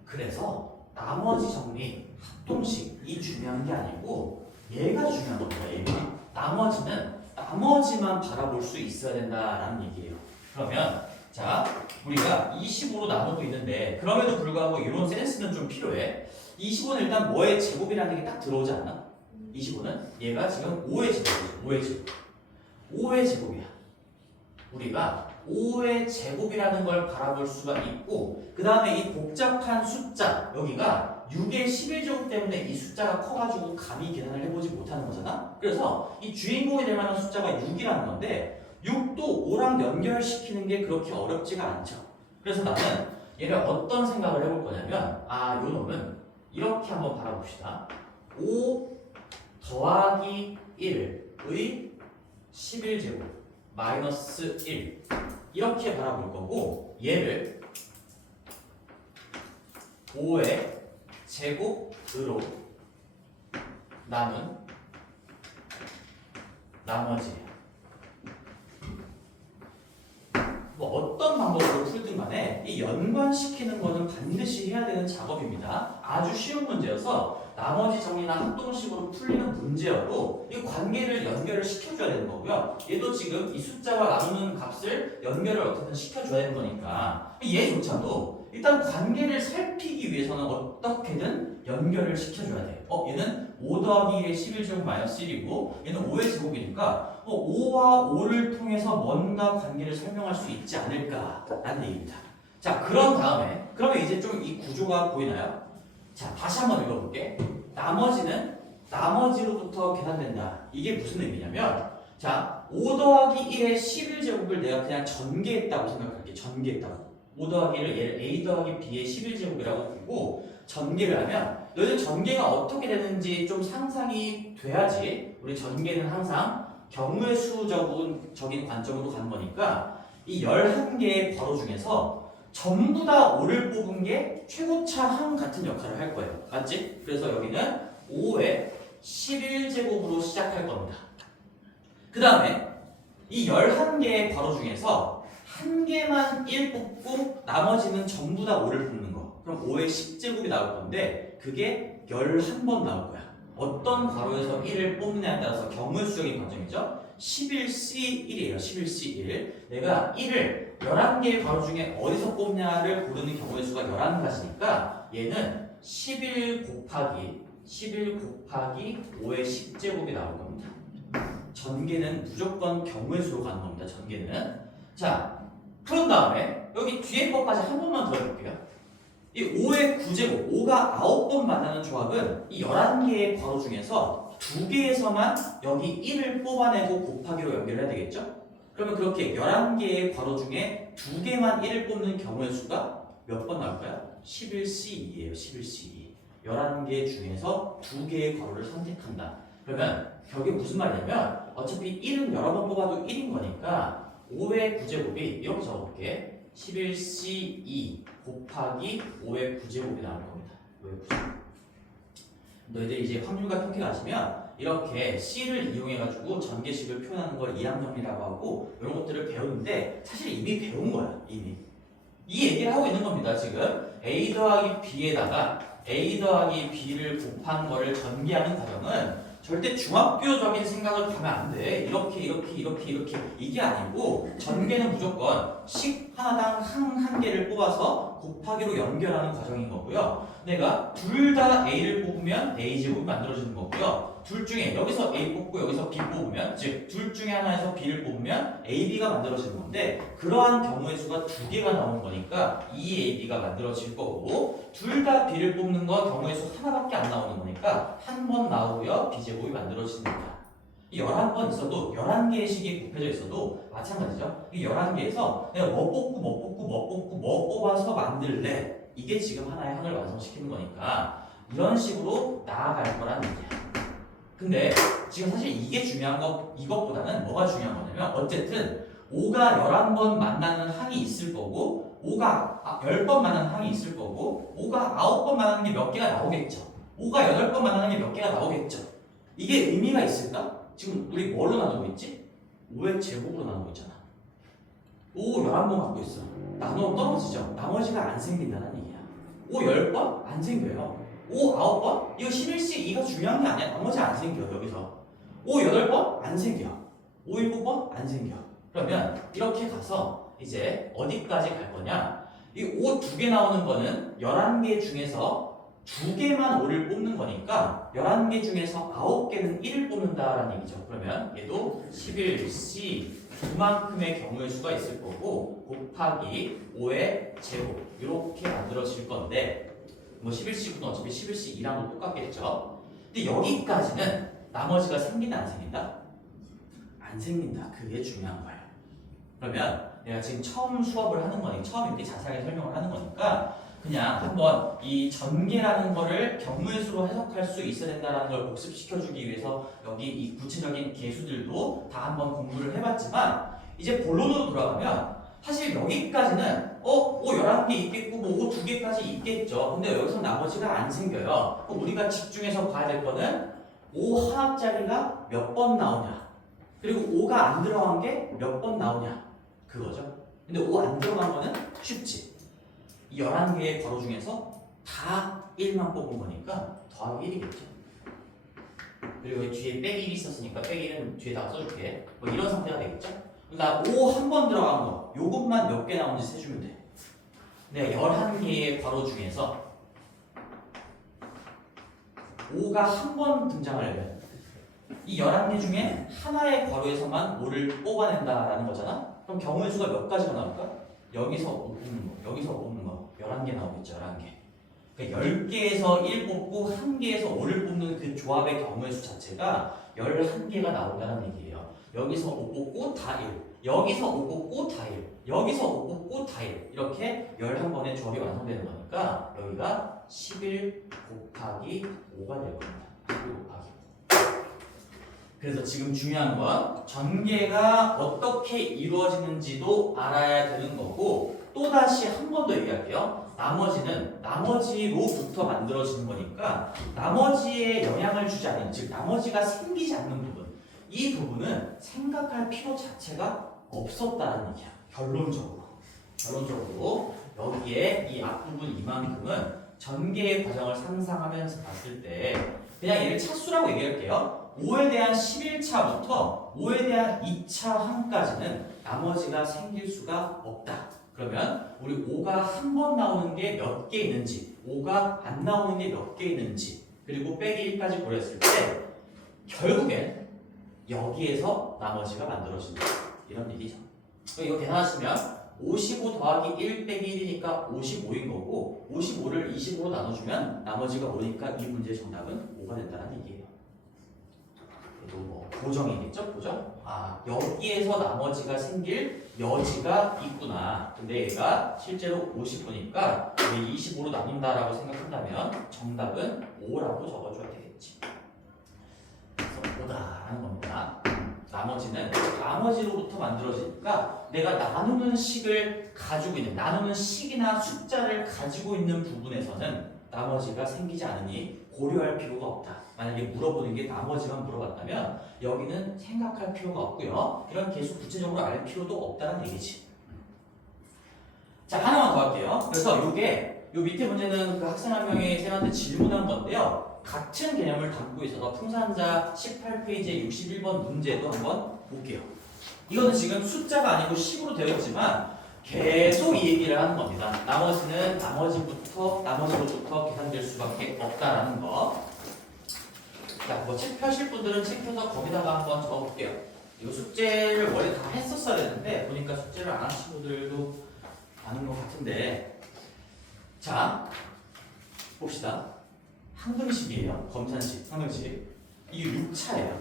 그래서 나머지 정리, 합동식이 중요한 게 아니고 얘가 중요한 겁니다. 얘가. 나머지만 바라볼 수 있어야 된다라는 얘기예요. 그러면 자, 우리가 25로 나누고 있는데 그럼에도 불구하고 이런 센스는 좀 필요해. 25는 일단 뭐의 제곱이라는 게 딱 들어오지 않나? 25는 얘가 지금 5의 제곱이죠. 5의 제곱. 5의 제곱이야. 우리가 5의 제곱이라는 걸 바라볼 수가 있고 그 다음에 이 복잡한 숫자 여기가 6의 11제곱 때문에 이 숫자가 커가지고 감히 계산을 해보지 못하는 거잖아. 그래서 이 주인공이 될 만한 숫자가 6이라는 건데 6도 5랑 연결시키는 게 그렇게 어렵지가 않죠. 그래서 나는 얘를 어떤 생각을 해볼 거냐면 요 놈은 이렇게 한번 바라봅시다. 5 더하기 1의 11제곱 마이너스 1 이렇게 바라볼 거고 얘를 5의 제곱으로 나눈 나머지 뭐 어떤 방법으로 풀든 간에 이 연관시키는 거는 반드시 해야 되는 작업입니다. 아주 쉬운 문제여서 나머지 정리나 합동식으로 풀리는 문제여도 이 관계를 연결을 시켜줘야 되는 거고요. 얘도 지금 이 숫자와 나누는 값을 연결을 어떻게든 시켜줘야 되는 거니까 얘조차도 일단 관계를 살피기 위해서는 어떻게든 연결을 시켜줘야 돼. 얘는 5 더하기 1의 11제곱 마이너스 1이고 얘는 5의 제곱이니까 5와 5를 통해서 뭔가 관계를 설명할 수 있지 않을까라는 얘기입니다. 자, 그런 다음에 그러면 이제 좀 이 구조가 보이나요? 자, 다시 한번 읽어볼게. 나머지는 나머지로부터 계산된다. 이게 무슨 의미냐면 자, 5 더하기 1의 11제곱을 내가 그냥 전개했다고 생각할게. 전개했다고. 5 더하기 1을 얘를 A 더하기 B의 11제곱이라고 보고 전개를 하면 너희들 전개가 어떻게 되는지 좀 상상이 돼야지. 우리 전개는 항상 경우의 수적인 관점으로 가는 거니까 이 11개의 괄호 중에서 전부 다 5를 뽑은 게 최고차 항 같은 역할을 할 거예요. 맞지? 그래서 여기는 5의 11제곱으로 시작할 겁니다. 그 다음에 이 11개의 괄호 중에서 한 개만 1 뽑고 나머지는 전부 다 5를 뽑는 거. 그럼 5의 10제곱이 나올 건데 그게 11번 나올 거야. 어떤 괄호에서 1을 뽑느냐에 따라서 경우의 수적인 관점이죠. 11C1이에요. 11C1. 내가 1을 11개의 괄호 중에 어디서 뽑냐를 고르는 경우의 수가 11가지니까 얘는 11 곱하기 5의 10제곱이 나올 겁니다. 전개는 무조건 경우의 수로 가는 겁니다. 전개는. 자, 그런 다음에 여기 뒤에 것까지 한 번만 더 해볼게요. 이 5의 9제곱, 5가 9번 만나는 조합은 이 11개의 괄호 중에서 2개에서만 여기 1을 뽑아내고 곱하기로 연결해야 되겠죠? 그러면 그렇게 11개의 괄호 중에 2개만 1을 뽑는 경우의 수가 몇 번 나올까요? 11C2예요. 11C2. 11개 중에서 2개의 괄호를 선택한다. 그러면 결국에 무슨 말이냐면 어차피 1은 여러 번 뽑아도 1인 거니까 5의 9제곱이 이렇게 적어볼게. 11C2 곱하기 5의 9제곱이 나올 겁니다. 5의 9제곱. 너희들이 이제 확률과 통계가 아시면 이렇게 C를 이용해가지고 전개식을 표현하는 걸 이항정리라고 하고 이런 것들을 배우는데 사실 이미 배운 거야. 이미. 이 얘기를 하고 있는 겁니다. 지금 A 더하기 B에다가 A 더하기 B를 곱한 거를 전개하는 과정은 절대 중학교적인 생각을 가면 안 돼. 이렇게 이게 아니고 전개는 무조건 식 하나당 한 개를 뽑아서 곱하기로 연결하는 과정인 거고요. 내가 둘 다 A를 뽑으면 A제곱이 만들어지는 거고요. 둘 중에 여기서 A 뽑고 여기서 B 뽑으면, 즉 둘 중에 하나에서 B를 뽑으면 AB가 만들어지는 건데, 그러한 경우의 수가 두 개가 나오는 거니까 2AB가 만들어질 거고, 둘 다 B를 뽑는 건 경우의 수 하나밖에 안 나오는 거니까 한 번 나오고요. B제곱이 만들어집니다. 이 11번 있어도 11개의 식이 곱해져 있어도 마찬가지죠. 이 11개에서 내가 뭐 뽑고 뭐 뽑아서 만들래. 이게 지금 하나의 항을 완성시키는 거니까 이런 식으로 나아갈 거라는 얘기야. 근데 지금 사실 이게 중요한 거, 이것보다는 뭐가 중요한 거냐면 어쨌든 5가 11번 만나는 항이 있을 거고 5가 10번 만나는 항이 있을 거고 5가 9번 만나는 게 몇 개가 나오겠죠. 5가 8번 만나는 게 몇 개가 나오겠죠. 이게 의미가 있을까? 지금 우리 뭘로 나누고 있지? 5의 제곱으로 나누고 있잖아. 5 11번 갖고 있어. 나누면 떨어지죠. 나머지가 안 생긴다는 얘기야. 5 10번? 안 생겨요. 5 9번? 이거 11씩 2가 중요한 게 아니야. 나머지 안 생겨 여기서. 5 8번? 안 생겨. 5 7번? 안 생겨. 그러면 이렇게 가서 이제 어디까지 갈 거냐? 이 5 2개 나오는 거는 11개 중에서 2개만 5를 뽑는 거니까 11개 중에서 9개는 1을 뽑는다라는 얘기죠. 그러면 얘도 11C 그만큼의 경우의 수가 있을 거고 곱하기 5의 제곱 이렇게 만들어질 건데 뭐 11C구나 어차피 11C 2랑도 똑같겠죠. 근데 여기까지는 나머지가 생긴다 안 생긴다? 안 생긴다. 그게 중요한 거예요. 그러면 내가 지금 처음 수업을 하는 거니 처음 이렇게 자세하게 설명을 하는 거니까 그냥 한번 이 전개라는 거를 경우의 수로 해석할 수 있어야 된다는 걸 복습시켜주기 위해서 여기 이 구체적인 개수들도 다 한번 공부를 해봤지만 이제 본론으로 돌아가면 사실 여기까지는 5 11개 있겠고 뭐 5 2개까지 있겠죠. 근데 여기서 나머지가 안 생겨요. 그럼 우리가 집중해서 봐야 될 거는 5 하나짜리가 몇 번 나오냐 그리고 5가 안 들어간 게 몇 번 나오냐 그거죠. 근데 5 안 들어간 거는 쉽지. 이 11개의 괄호 중에서 다 1만 뽑은 거니까 더하기 1이겠죠. 그리고 여기 뒤에 빼기 1이 있었으니까 빼기 1은 뒤에다가 써줄게. 뭐 이런 상태가 되겠죠. 나 5 한 번 들어간 거 요것만 몇 개 나오는지 세주면 돼. 내가 11개의 괄호 중에서 5가 한 번 등장하려면 이 11개 중에 하나의 괄호에서만 5를 뽑아낸다라는 거잖아. 그럼 경우의 수가 몇 가지가 나올까? 여기서 5 뽑는 거, 여기서 5 뽑는 거 11개 나오겠죠. 11개. 그러니까 10개에서 1 뽑고 1개에서 5를 뽑는 그 조합의 경우의 수 자체가 11개가 나온다는 얘기예요. 여기서 5 뽑고 다 1, 여기서 5 뽑고 다 1, 여기서 5 뽑고 다 1 이렇게 11번의 조합이 완성되는 거니까 여기가 11 곱하기 5가 될 겁니다. 11 곱하기 5. 그래서 지금 중요한 건 전개가 어떻게 이루어지는지도 알아야 되는 거고 또다시 한 번 더 얘기할게요. 나머지는 나머지로부터 만들어지는 거니까 나머지에 영향을 주지 않는 즉 나머지가 생기지 않는 부분 이 부분은 생각할 필요 자체가 없었다는 얘기야. 결론적으로 여기에 이 앞부분 이만큼은 전개의 과정을 상상하면서 봤을 때 그냥 얘를 차수라고 얘기할게요. 5에 대한 11차부터 5에 대한 2차 항까지는 나머지가 생길 수가 없다. 그러면 우리 5가 한 번 나오는 게 몇 개 있는지 5가 안 나오는 게 몇 개 있는지 그리고 빼기 1까지 고려했을 때 결국엔 여기에서 나머지가 만들어진다. 이런 얘기죠. 이거 계산하시면 55 더하기 1 빼기 1이니까 55인 거고 55를 25로 나눠주면 나머지가 5니까 이 문제의 정답은 5가 된다는 얘기예요. 또 뭐 고정이겠죠? 고정? 여기에서 나머지가 생길 여지가 있구나. 근데 얘가 실제로 50보니까 25로 나눈다라고 생각한다면 정답은 5라고 적어줘야 되겠지. 그래서 5다라는 겁니다. 나머지는 나머지로부터 만들어지니까 내가 나누는 식을 가지고 있는 나누는 식이나 숫자를 가지고 있는 부분에서는 나머지가 생기지 않으니 고려할 필요가 없다. 만약에 물어보는 게 나머지만 물어봤다면 여기는 생각할 필요가 없고요. 이런 개수 구체적으로 알 필요도 없다는 얘기지. 자, 하나만 더 할게요. 그래서 요 밑에 문제는 그 학생 한 명이 쌤한테 질문한 건데요. 같은 개념을 담고 있어서 풍산자 18페이지의 61번 문제도 한번 볼게요. 이거는 지금 숫자가 아니고 식으로 되어 있지만 계속 이 얘기를 하는 겁니다. 나머지로부터 계산될 수밖에 없다라는 거. 자, 뭐 책 펴실 분들은 책 펴서 거기다가 한번 적어볼게요. 이거 숙제를 원래 다 했었어야 되는데 보니까 숙제를 안 하신 분들도 많은 것 같은데. 자, 봅시다. 항등식이에요. 검산식, 항등식. 이게 6차예요.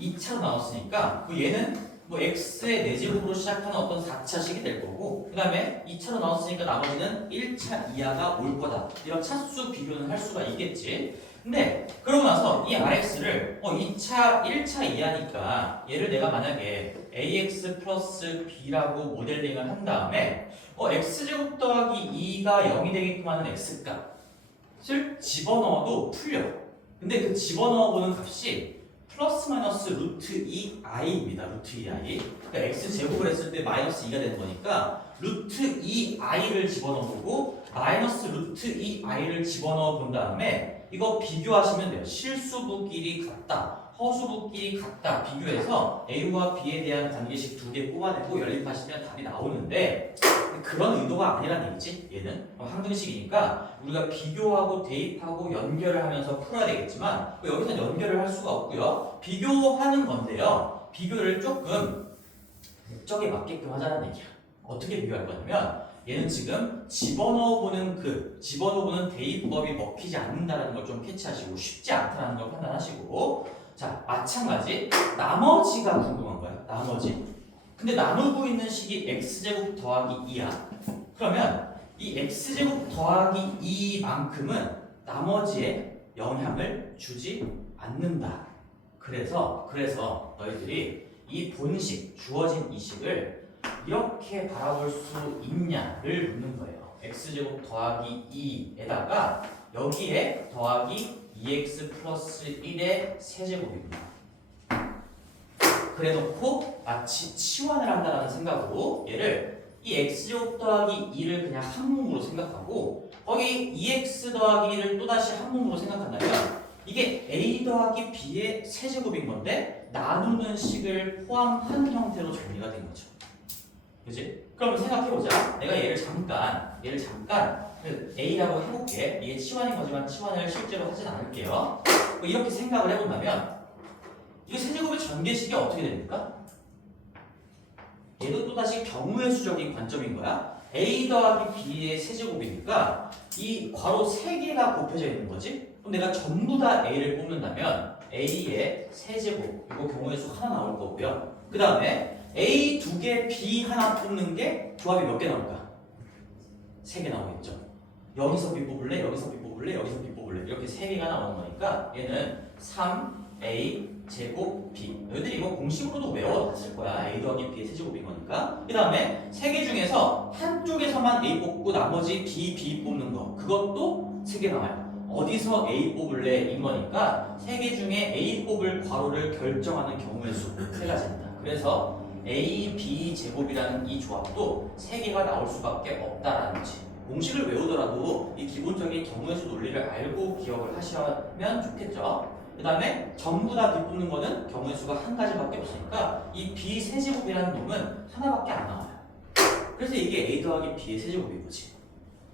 2차로 나왔으니까 얘는 뭐 x의 4제곱으로 시작하는 어떤 4차식이 될 거고, 그 다음에 2차로 나왔으니까 나머지는 1차 이하가 올 거다. 이런 차수 비교는 할 수가 있겠지. 근데 그러고 나서 이 rx를 1차 이하니까 얘를 내가 만약에 ax 플러스 b라고 모델링을 한 다음에 x제곱 더하기 2가 0이 되게끔 하는 x값을 집어넣어도 풀려. 근데 그 집어넣어보는 값이 플러스 마이너스 루트 2i입니다. 루트 2i. 그러니까 x제곱을 했을 때 마이너스 2가 되는 거니까 루트 2i를 집어넣어보고 마이너스 루트 2i를 집어넣어 본 다음에 이거 비교하시면 돼요. 실수부끼리 같다, 허수부끼리 같다 비교해서 a와 b에 대한 관계식 2개 뽑아내고 연립하시면 답이 나오는데 그런 의도가 아니란 얘기지. 얘는 항등식이니까 우리가 비교하고 대입하고 연결을 하면서 풀어야 되겠지만 여기서 연결을 할 수가 없고요. 비교하는 건데요. 비교를 조금 목적에 맞게끔 하자는 얘기야. 어떻게 비교할 거냐면 얘는 지금 집어넣어보는 대입법이 먹히지 않는다는 걸 좀 캐치하시고 쉽지 않다는 걸 판단하시고, 자, 마찬가지 나머지가 궁금한 거야. 나머지. 근데 나누고 있는 식이 x제곱 더하기 2야. 그러면 이 x제곱 더하기 2만큼은 나머지에 영향을 주지 않는다. 그래서 너희들이 이 본식, 주어진 이 식을 이렇게 바라볼 수 있냐를 묻는 거예요. x제곱 더하기 2에다가 여기에 더하기 2x 플러스 1의 세제곱입니다. 그래놓고 마치 치환을 한다는 생각으로 얘를 이 x제곱 더하기 2를 그냥 한몸으로 생각하고 거기 2x 더하기 1을 또다시 한몸으로 생각한다면 이게 a 더하기 b의 세제곱인 건데 나누는 식을 포함한 형태로 정리가 된 거죠. 그치? 그럼 생각해보자. 내가 얘를 잠깐 A라고 해볼게. 이게 치환인 거지만 치환을 실제로 하진 않을게요. 이렇게 생각을 해본다면 이게 세제곱의 전개식이 어떻게 됩니까? 얘도 또다시 경우의 수적인 관점인 거야. A 더하기 B의 세제곱이니까 이 괄호 3개가 곱해져 있는 거지? 그럼 내가 전부 다 A를 뽑는다면 A의 세제곱, 이거 경우의 수 하나 나올 거고요. 그 다음에 A 2개, B 하나 뽑는 게 조합이 몇 개 나올까? 3개 나오겠죠. 여기서 B 뽑을래, 여기서 B 뽑을래, 여기서 B 뽑을래 이렇게 3개가 나오는 거니까 얘는 3A 제곱 B. 너희들이 이거 공식으로도 외워놨을 거야. A 더하기 B의 세제곱인 거니까. 그 다음에 3개 중에서 한쪽에서만 A 뽑고 나머지 B 뽑는 거, 그것도 3개 나와요. 어디서 A 뽑을래 인 거니까 3개 중에 A 뽑을 괄호를 결정하는 경우의 수 3가지입니다. 그래서 A, B 제곱이라는 이 조합도 3개가 나올 수밖에 없다라는 거지. 공식을 외우더라도 이 기본적인 경우의 수 논리를 알고 기억을 하시면 좋겠죠. 그 다음에 전부 다 비뽑는 거는 경우의 수가 한 가지밖에 없으니까 이 B 세제곱이라는 놈은 하나밖에 안 나와요. 그래서 이게 A 더하기 B의 세제곱인 거지.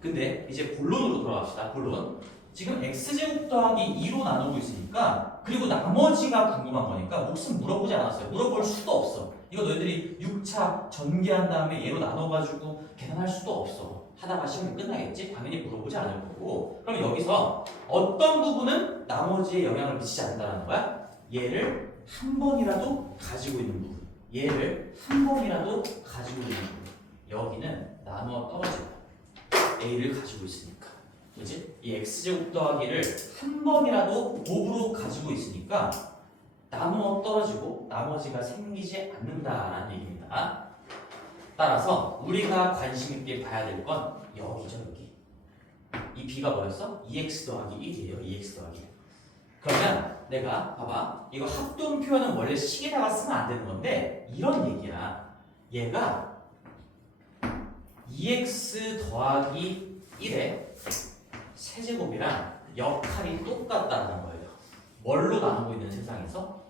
근데 이제 본론으로 돌아갑시다. 본론. 지금 x제곱 더하기 2로 나누고 있으니까 그리고 나머지가 궁금한 거니까 목숨 물어보지 않았어요. 물어볼 수도 없어. 이거 너희들이 6차 전개한 다음에 얘로 나눠가지고 계산할 수도 없어. 하다가 시험이 끝나겠지? 당연히 물어보지 않을 거고. 그럼 여기서 어떤 부분은 나머지에 영향을 미치지 않는다는 거야? 얘를 한 번이라도 가지고 있는 부분. 얘를 한 번이라도 가지고 있는 부분. 여기는 나누어 떨어져요. A를 가지고 있으니까. 그치? 이 x제곱 더하기를 한 번이라도 곱으로 가지고 있으니까 나누어 떨어지고 나머지가 생기지 않는다라는 얘기입니다. 따라서 우리가 관심 있게 봐야 될 건 여기죠, 여기. 이 b가 뭐였어? 2x 더하기 1이에요. 2x 더하기 1. 그러면 내가 봐봐. 이거 합동 표현은 원래 식에다가 쓰면 안 되는 건데 이런 얘기야. 얘가 2x 더하기 1에 세제곱이랑 역할이 똑같다는 거예요. 뭘로 나누고 있는 세상에서?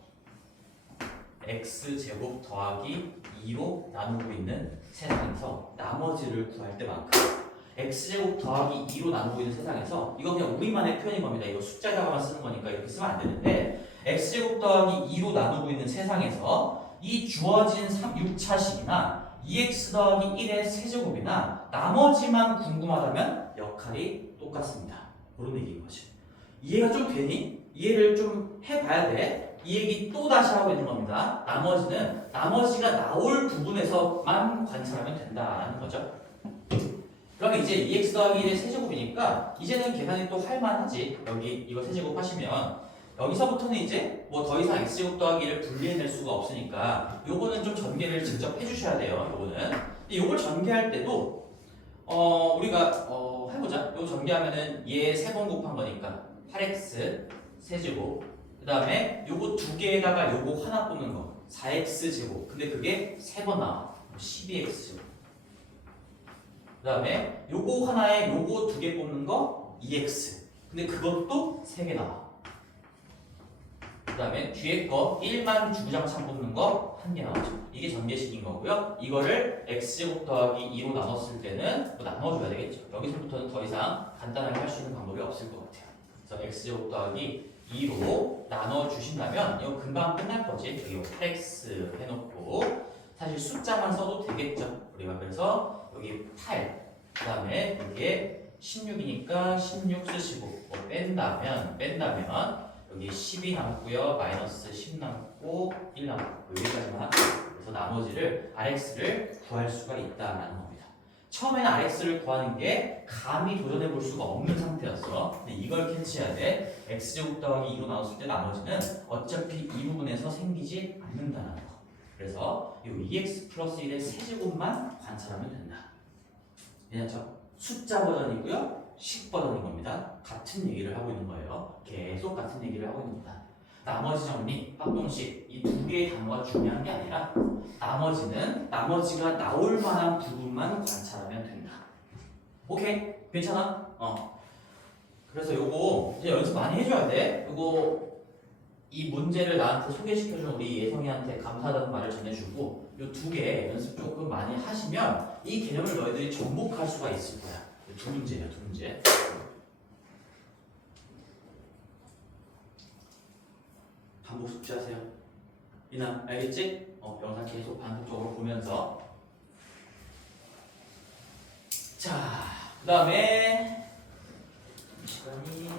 x제곱 더하기 2로 나누고 있는 세상에서 나머지를 구할 때만큼 x제곱 더하기 2로 나누고 있는 세상에서 이거 그냥 우리만의 표현인 겁니다. 이거 숫자에다가만 쓰는 거니까 이렇게 쓰면 안 되는데 x제곱 더하기 2로 나누고 있는 세상에서 이 주어진 6차식이나 2x 더하기 1의 세제곱이나 나머지만 궁금하다면 역할이 똑같습니다. 그런 얘기인 거지. 이해가 좀 되니? 이해를 좀 해봐야 돼. 이 얘기 또 다시 하고 있는 겁니다. 나머지는 나머지가 나올 부분에서만 관찰하면 된다라는 거죠. 그러면 이제 2x 더하기 1의 세제곱이니까 이제는 계산이 또 할만하지. 여기 이거 세제곱 하시면 여기서부터는 이제 뭐 더 이상 x제곱 더하기 1을 분리해낼 수가 없으니까 요거는 좀 전개를 직접 해주셔야 돼요. 요거는. 근데 요걸 전개할 때도 우리가 해보자. 요 전개하면은 얘 3번 곱한 거니까 8x 세제곱 그 다음에 요거 두 개에다가 요거 하나 뽑는 거 4x 제곱. 근데 그게 3번 나와. 12x 제곱. 그 다음에 요거 하나에 요거 두 개 뽑는 거 2x. 근데 그것도 3개 나와. 그 다음에 뒤에 거 1만 주구장창 뽑는 거 1개 나오죠. 이게 전개식인 거고요. 이거를 x제곱 더하기 2로 나눴을 때는 뭐 나눠줘야 되겠죠. 여기서부터는 더 이상 간단하게 할 수 있는 방법이 없을 것 같아요. 그래서 x제곱 더하기 2로 나눠주신다면 이거 금방 끝날 거지. 여기 8x 해놓고 사실 숫자만 써도 되겠죠. 우리가 그래서 여기 8, 그 다음에 여기에 16이니까 16 쓰시고 뭐 뺀다면 여기 10이 남고요. 마이너스 10 남고 1 남고 여기까지만 할게요. 그래서 나머지를 rx를 구할 수가 있다라는 겁니다. 처음에는 rx를 구하는 게 감히 도전해 볼 수가 없는 상태였어. 근데 이걸 캐치해야 돼. x제곱 더하기 2로 나눴을 때 나머지는 어차피 이 부분에서 생기지 않는다는 거. 그래서 이 2x 플러스 1의 세제곱만 관찰하면 된다. 왜냐죠? 숫자 버전이고요. 식 버전인 겁니다. 같은 얘기를 하고 있는 거예요. 계속 같은 얘기를 하고 있는 겁니다. 나머지 정리, 합동식 이 두 개의 단어가 중요한 게 아니라 나머지는 나머지가 나올 만한 부분만 관찰하면 된다. 오케이? 괜찮아? 그래서 요거 이제 연습 많이 해줘야 돼. 요거 이 문제를 나한테 소개시켜준 우리 예성이한테 감사하다는 말을 전해주고 요 두 개 연습 조금 많이 하시면 이 개념을 너희들이 정복할 수가 있을 거야. 두 문제예요, 두 문제. 반복 숙지하세요. 이나 알겠지? 영상 계속 반복적으로 보면서. 자, 그 다음에 시간이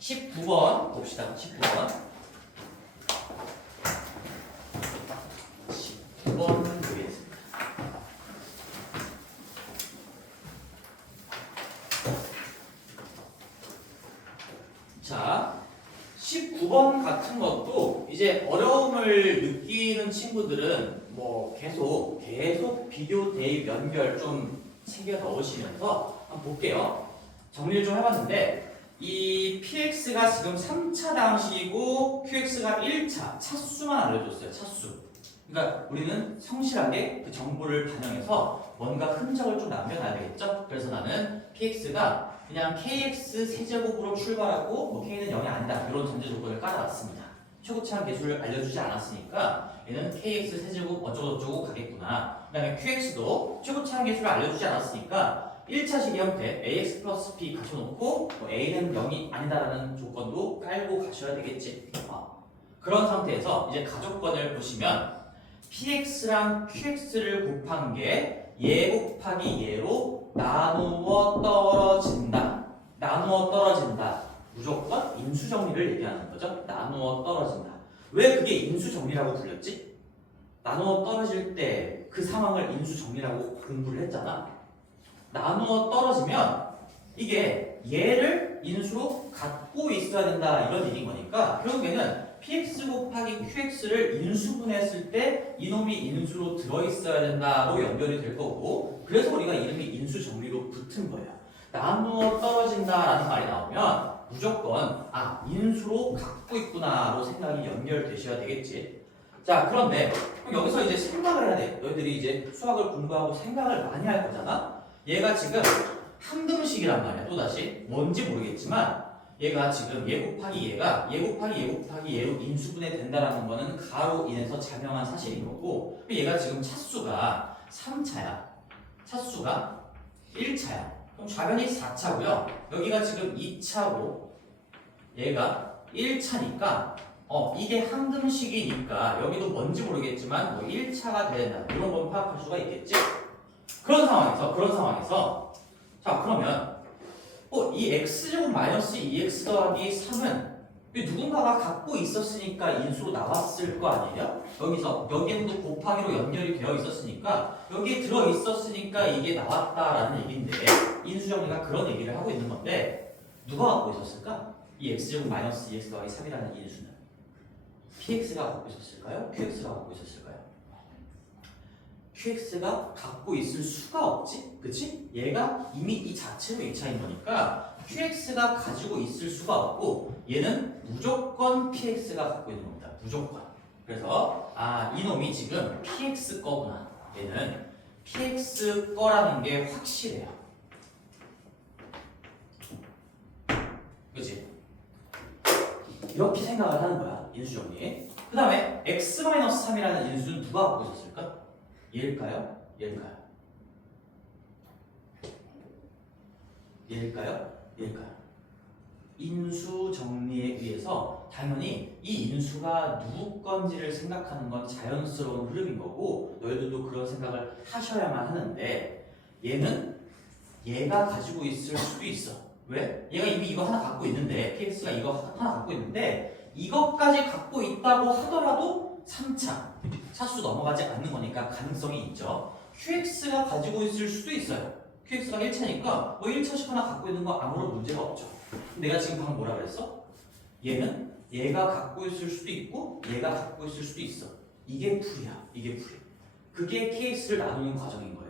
19번 봅시다. 19번. 19번 보겠습니다. 자, 19번 같은 것도 이제 어려움을 느끼는 친구들은 뭐 계속 비교, 대입, 연결 좀 챙겨 넣으시면서 한번 볼게요. 정리를 좀 해봤는데 이 px가 지금 3차 방식이고 qx가 1차 차수만 알려줬어요. 차수. 그러니까 우리는 성실하게 그 정보를 반영해서 뭔가 흔적을 좀 남겨놔야 되겠죠? 그래서 나는 px가 그냥 kx 세제곱으로 출발하고 뭐 k는 0이 아니다 이런 전제 조건을 깔아놨습니다. 최고차항 계수를 알려주지 않았으니까 얘는 kx 세제곱 어쩌고저쩌고 가겠구나. 그 다음에 qx도 최고차항 계수를 알려주지 않았으니까 1차식의 형태 ax 플러스 b 갖춰놓고 뭐 a는 0이 아니다라는 조건도 깔고 가셔야 되겠지. 그런 상태에서 이제 가족권을 보시면 px랑 qx를 곱한 게 얘 곱하기 얘로 나누어 떨어진다. 나누어 떨어진다. 무조건 인수정리를 얘기하는 거죠. 나누어 떨어진다. 왜 그게 인수정리라고 불렸지? 나누어 떨어질 때 그 상황을 인수정리라고 공부를 했잖아. 나누어 떨어지면 이게 얘를 인수로 갖고 있어야 된다 이런 얘기인 거니까 결국에는 px 곱하기 qx를 인수분해했을 때 이놈이 인수로 들어있어야 된다로 연결이 될 거고 그래서 우리가 이름이 인수정리로 붙은 거예요. 나누어 떨어진다라는 말이 나오면 무조건 인수로 갖고 있구나로 생각이 연결되셔야 되겠지. 자, 그런데 그럼 여기서 이제 생각을 해야 돼. 너희들이 이제 수학을 공부하고 생각을 많이 할 거잖아. 얘가 지금 함등식이란 말이야. 또다시 뭔지 모르겠지만 얘가 지금 얘 곱하기 얘가 얘 곱하기 얘 곱하기 얘로 인수분해 된다라는 거는 가로 인해서 자명한 사실인 거고 얘가 지금 차수가 3차야. 차수가 1차야. 그럼 좌변이 4차고요. 여기가 지금 2차고 얘가 1차니까 이게 항등식이니까 여기도 뭔지 모르겠지만 뭐 1차가 된다. 이런 건 파악할 수가 있겠지? 그런 상황에서 자 그러면 이 x제곱 마이너스 2x 더하기 3은 누군가가 갖고 있었으니까 인수로 나왔을 거 아니에요? 여기에는 또 곱하기로 연결이 되어 있었으니까 여기에 들어 있었으니까 이게 나왔다라는 얘기인데 인수 정리가 그런 얘기를 하고 있는 건데 누가 갖고 있었을까? 이 x제곱 마이너스 2x 더하기 3이라는 인수는 px가 갖고 있었을까요? qx가 갖고 있었을까요? qx가 갖고 있을 수가 없지? 그치? 얘가 이미 이 자체로 2차인 거니까 qx가 가지고 있을 수가 없고 얘는 무조건 px가 갖고 있는 겁니다. 무조건. 그래서 이놈이 지금 px 거구나. 얘는 px 거라는 게 확실해요. 그치? 이렇게 생각을 하는 거야. 인수정리. 그 다음에 x-3이라는 인수는 누가 갖고 있었을까? 얘일까요? 얘일까요? 얘일까요? 얘일까요? 인수 정리에 의해서 당연히 이 인수가 누구 건지를 생각하는 건 자연스러운 흐름인 거고 너희들도 그런 생각을 하셔야만 하는데 얘는 얘가 가지고 있을 수도 있어. 왜? 얘가 이미 이거 하나 갖고 있는데 px가 이거 하나 갖고 있는데 이것까지 갖고 있다고 하더라도 3차 차수 넘어가지 않는 거니까 가능성이 있죠. qx가 가지고 있을 수도 있어요. qx가 1차니까 뭐 1차씩 하나 갖고 있는 거 아무런 문제가 없죠. 내가 지금 방금 뭐라 그랬어? 얘는 얘가 갖고 있을 수도 있고 얘가 갖고 있을 수도 있어. 이게 풀이야. 이게 풀이. 그게 케이스를 나누는 과정인 거예요.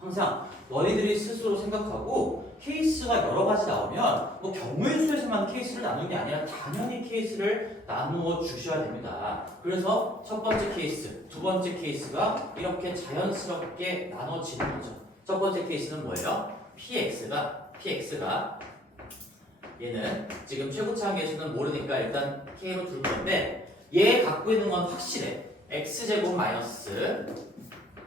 항상 너희들이 스스로 생각하고 케이스가 여러 가지 나오면 뭐 경우의 수에서만 케이스를 나누는 게 아니라 당연히 케이스를 나누어 주셔야 됩니다. 그래서 첫 번째 케이스, 두 번째 케이스가 이렇게 자연스럽게 나눠지는 거죠. 첫 번째 케이스는 뭐예요? px가 얘는 지금 최고차 함계수는 모르니까 일단 k로 둘 건데 얘 갖고 있는 건 확실해. x제곱 마이너스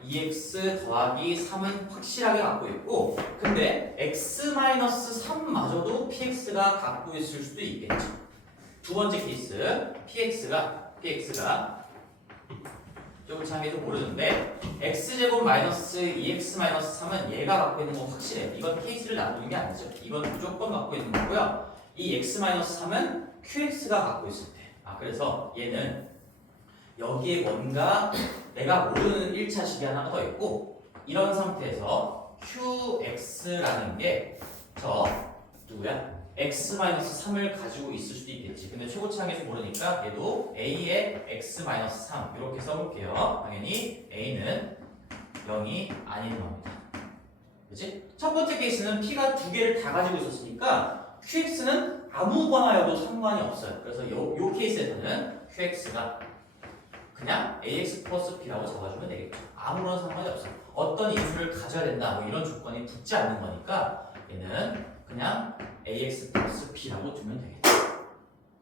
2x 더하기 3은 확실하게 갖고 있고 근데 x-3마저도 px가 갖고 있을 수도 있겠죠. 두 번째 케이스 px가 최고차 함계수 모르는데 x제곱 마이너스 2x 마이너스 3은 얘가 갖고 있는 건 확실해. 이건 케이스를 나누는 게 아니죠. 이건 무조건 갖고 있는 거고요. 이 x-3은 qx가 갖고 있을 때. 그래서 얘는 여기에 뭔가 내가 모르는 1차식이 하나가 더 있고 이런 상태에서 qx라는 게 저 누구야? x-3을 가지고 있을 수도 있겠지. 근데 최고차항에서 모르니까 얘도 a의 x-3 이렇게 써볼게요. 당연히 a는 0이 아닌 겁니다. 그치? 첫 번째 케이스는 p가 두 개를 다 가지고 있었으니까 qx는 아무거나여도 상관이 없어요. 그래서 요 케이스에서는 qx가 그냥 ax 플러스 b라고 적어주면 되겠죠. 아무런 상관이 없어요. 어떤 인수를 가져야 된다 뭐 이런 조건이 붙지 않는 거니까 얘는 그냥 ax 플러스 b라고 두면 되겠죠.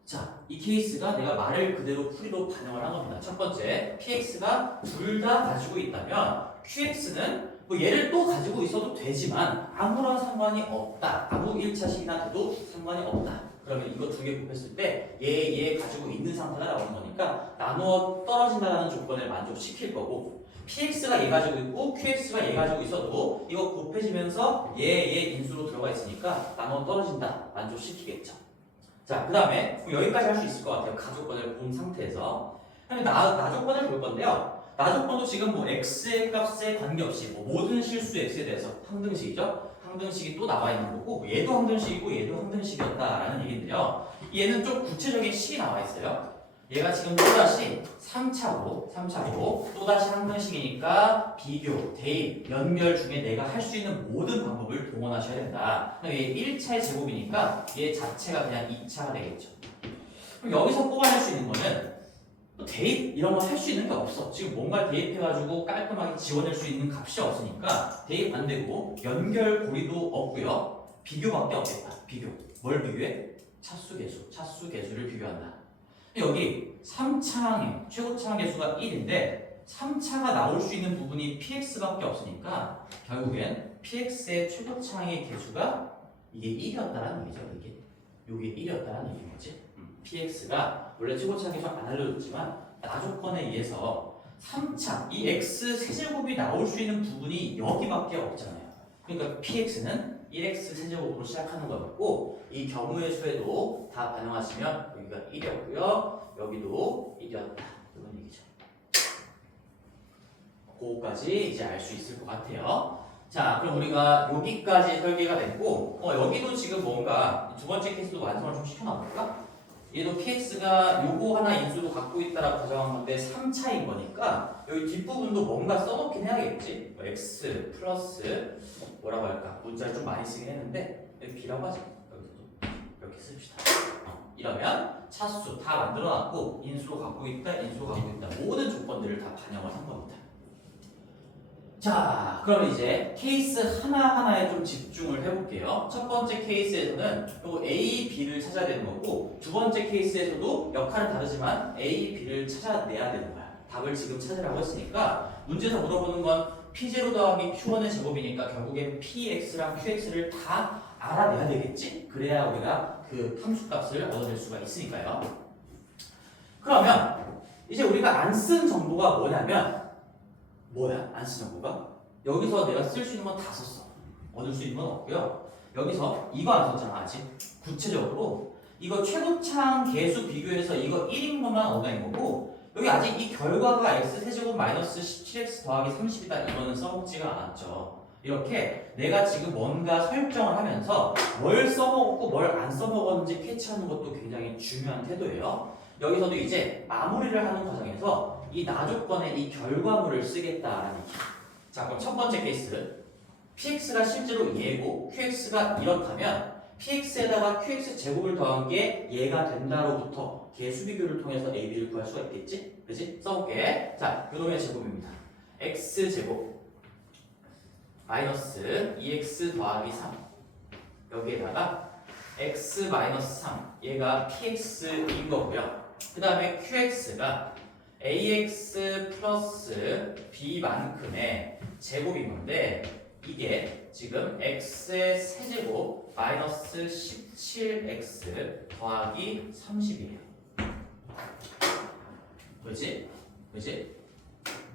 자, 이 케이스가 내가 말을 그대로 풀이로 반영을 한 겁니다. 첫 번째, px가 둘 다 가지고 있다면 qx는 뭐 얘를 또 가지고 있어도 되지만 아무런 상관이 없다. 아무 1차식이나 돼도 상관이 없다. 그러면 이거 두 개 곱했을 때 얘 가지고 있는 상태가 나오는 거니까 나누어 떨어진다는 조건을 만족시킬 거고 px가 얘 가지고 있고 qx가 얘 가지고 있어도 이거 곱해지면서 얘 인수로 들어가 있으니까 나누어 떨어진다. 만족시키겠죠. 자, 그 다음에 여기까지 할 수 있을 것 같아요. 가조건을 본 상태에서. 나조건을 볼 건데요. 나조건도 지금 뭐 x의 값에 관계없이 뭐 모든 실수 x에 대해서 항등식이죠. 항등식이 또 나와 있는 거고 얘도 항등식이고 얘도 항등식이었다라는 얘기인데요. 얘는 좀 구체적인 식이 나와 있어요. 얘가 지금 또다시 3차로 또다시 항등식이니까 비교, 대입, 연결 중에 내가 할 수 있는 모든 방법을 동원하셔야 된다. 얘 1차의 제곱이니까 얘 자체가 그냥 2차가 되겠죠. 그럼 여기서 뽑아낼 수 있는 거는 대입 이런 거 할 수 있는 게 없어. 지금 뭔가 대입해가지고 깔끔하게 지워낼 수 있는 값이 없으니까 대입 안 되고 연결 고리도 없고요. 비교밖에 없겠다. 비교. 뭘 비교해? 차수 계수를 비교한다. 여기 3차항에 최고차항 계수가 1인데 3차가 나올 수 있는 부분이 px밖에 없으니까 결국엔 px의 최고차항의 계수가 이게 1이었다라는 얘기죠. 이게 1이었다라는 얘기인 거지. px가 원래 최고차항 계수 안 알려줬지만 나조건에 의해서 3차 이 x 세제곱이 나올 수 있는 부분이 여기밖에 없잖아요. 그러니까 px는 1x 세제곱으로 시작하는 거였고 이 경우의 수에도 다 반영하시면 여기가 1이었고요. 여기도 1이었다. 이런 얘기죠. 그거까지 이제 알 수 있을 것 같아요. 자, 그럼 우리가 여기까지 설계가 됐고 여기도 지금 뭔가 두 번째 케이스도 완성을 좀 시켜놔볼까? 얘도 px가 요거 하나 인수도 갖고 있다라고 가정한 건데 3차인 거니까 여기 뒷부분도 뭔가 써놓긴 해야겠지. x 플러스 뭐라고 할까? 문자를 좀 많이 쓰긴 했는데 여기 b라고 하자. 여기서도 이렇게 씁시다. 이러면 차수 다 만들어놨고 인수도 갖고 있다, 인수도 갖고 있다. 모든 조건들을 다 반영을 한 겁니다. 자, 그럼 이제 케이스 하나하나에 좀 집중을 해볼게요. 첫 번째 케이스에서는 요 A, B를 찾아야 되는 거고 두 번째 케이스에서도 역할은 다르지만 A, B를 찾아내야 되는 거야. 답을 지금 찾으라고 했으니까 문제에서 물어보는 건 P0 더하기 Q1의 제곱이니까 결국엔 PX랑 QX를 다 알아내야 되겠지? 그래야 우리가 그 함수값을 얻어낼 수가 있으니까요. 그러면 이제 우리가 안 쓴 정보가 뭐냐면 뭐야? 안 쓴 정보가? 여기서 내가 쓸 수 있는 건 다 썼어. 얻을 수 있는 건 없고요. 여기서 이거 안 썼잖아 아직. 구체적으로 이거 최고차항 계수 비교해서 이거 1인 것만 얻어낸 거고 여기 아직 이 결과가 x세제곱 마이너스 17x 더하기 30이다 이거는 써먹지가 않았죠. 이렇게 내가 지금 뭔가 설정을 하면서 뭘 써먹었고 뭘 안 써먹었는지 캐치하는 것도 굉장히 중요한 태도예요. 여기서도 이제 마무리를 하는 과정에서 이 나조건에 이 결과물을 쓰겠다라는 얘기. 자, 그럼 첫 번째 케이스 px가 실제로 얘고 qx가 이렇다면 px에다가 qx 제곱을 더한 게 얘가 된다로부터 계수 비교를 통해서 a, b를 구할 수가 있겠지? 그치? 써볼게. 자, 요놈의 제곱입니다. x 제곱 마이너스 2x 더하기 3 여기에다가 x 마이너스 3 얘가 px인 거고요. 그 다음에 qx가 ax 플러스 b만큼의 제곱인 건데 이게 지금 x의 세제곱 마이너스 17x 더하기 30이에요. 그렇지? 그렇지?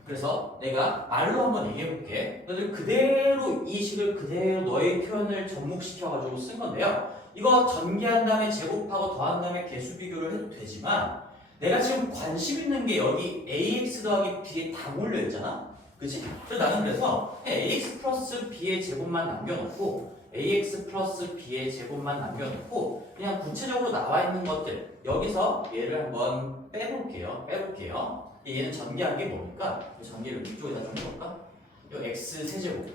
그래서 내가 말로 한번 얘기해 볼게. 너들 그대로 이 식을 그대로 너의 표현을 접목시켜가지고 쓴 건데요. 이거 전개한 다음에 제곱하고 더한 다음에 개수 비교를 해도 되지만 내가 지금 관심 있는 게 여기 ax 더하기 b에 다 몰려 있잖아. 그치? 그래서 나는 그래서 ax 플러스 b의 제곱만 남겨놓고 ax 플러스 b의 제곱만 남겨놓고 그냥 구체적으로 나와 있는 것들 여기서 얘를 한번 빼볼게요. 얘는 전개한 게 뭡니까? 전개를 이쪽에다 좀 해볼까? 요 x 세제곱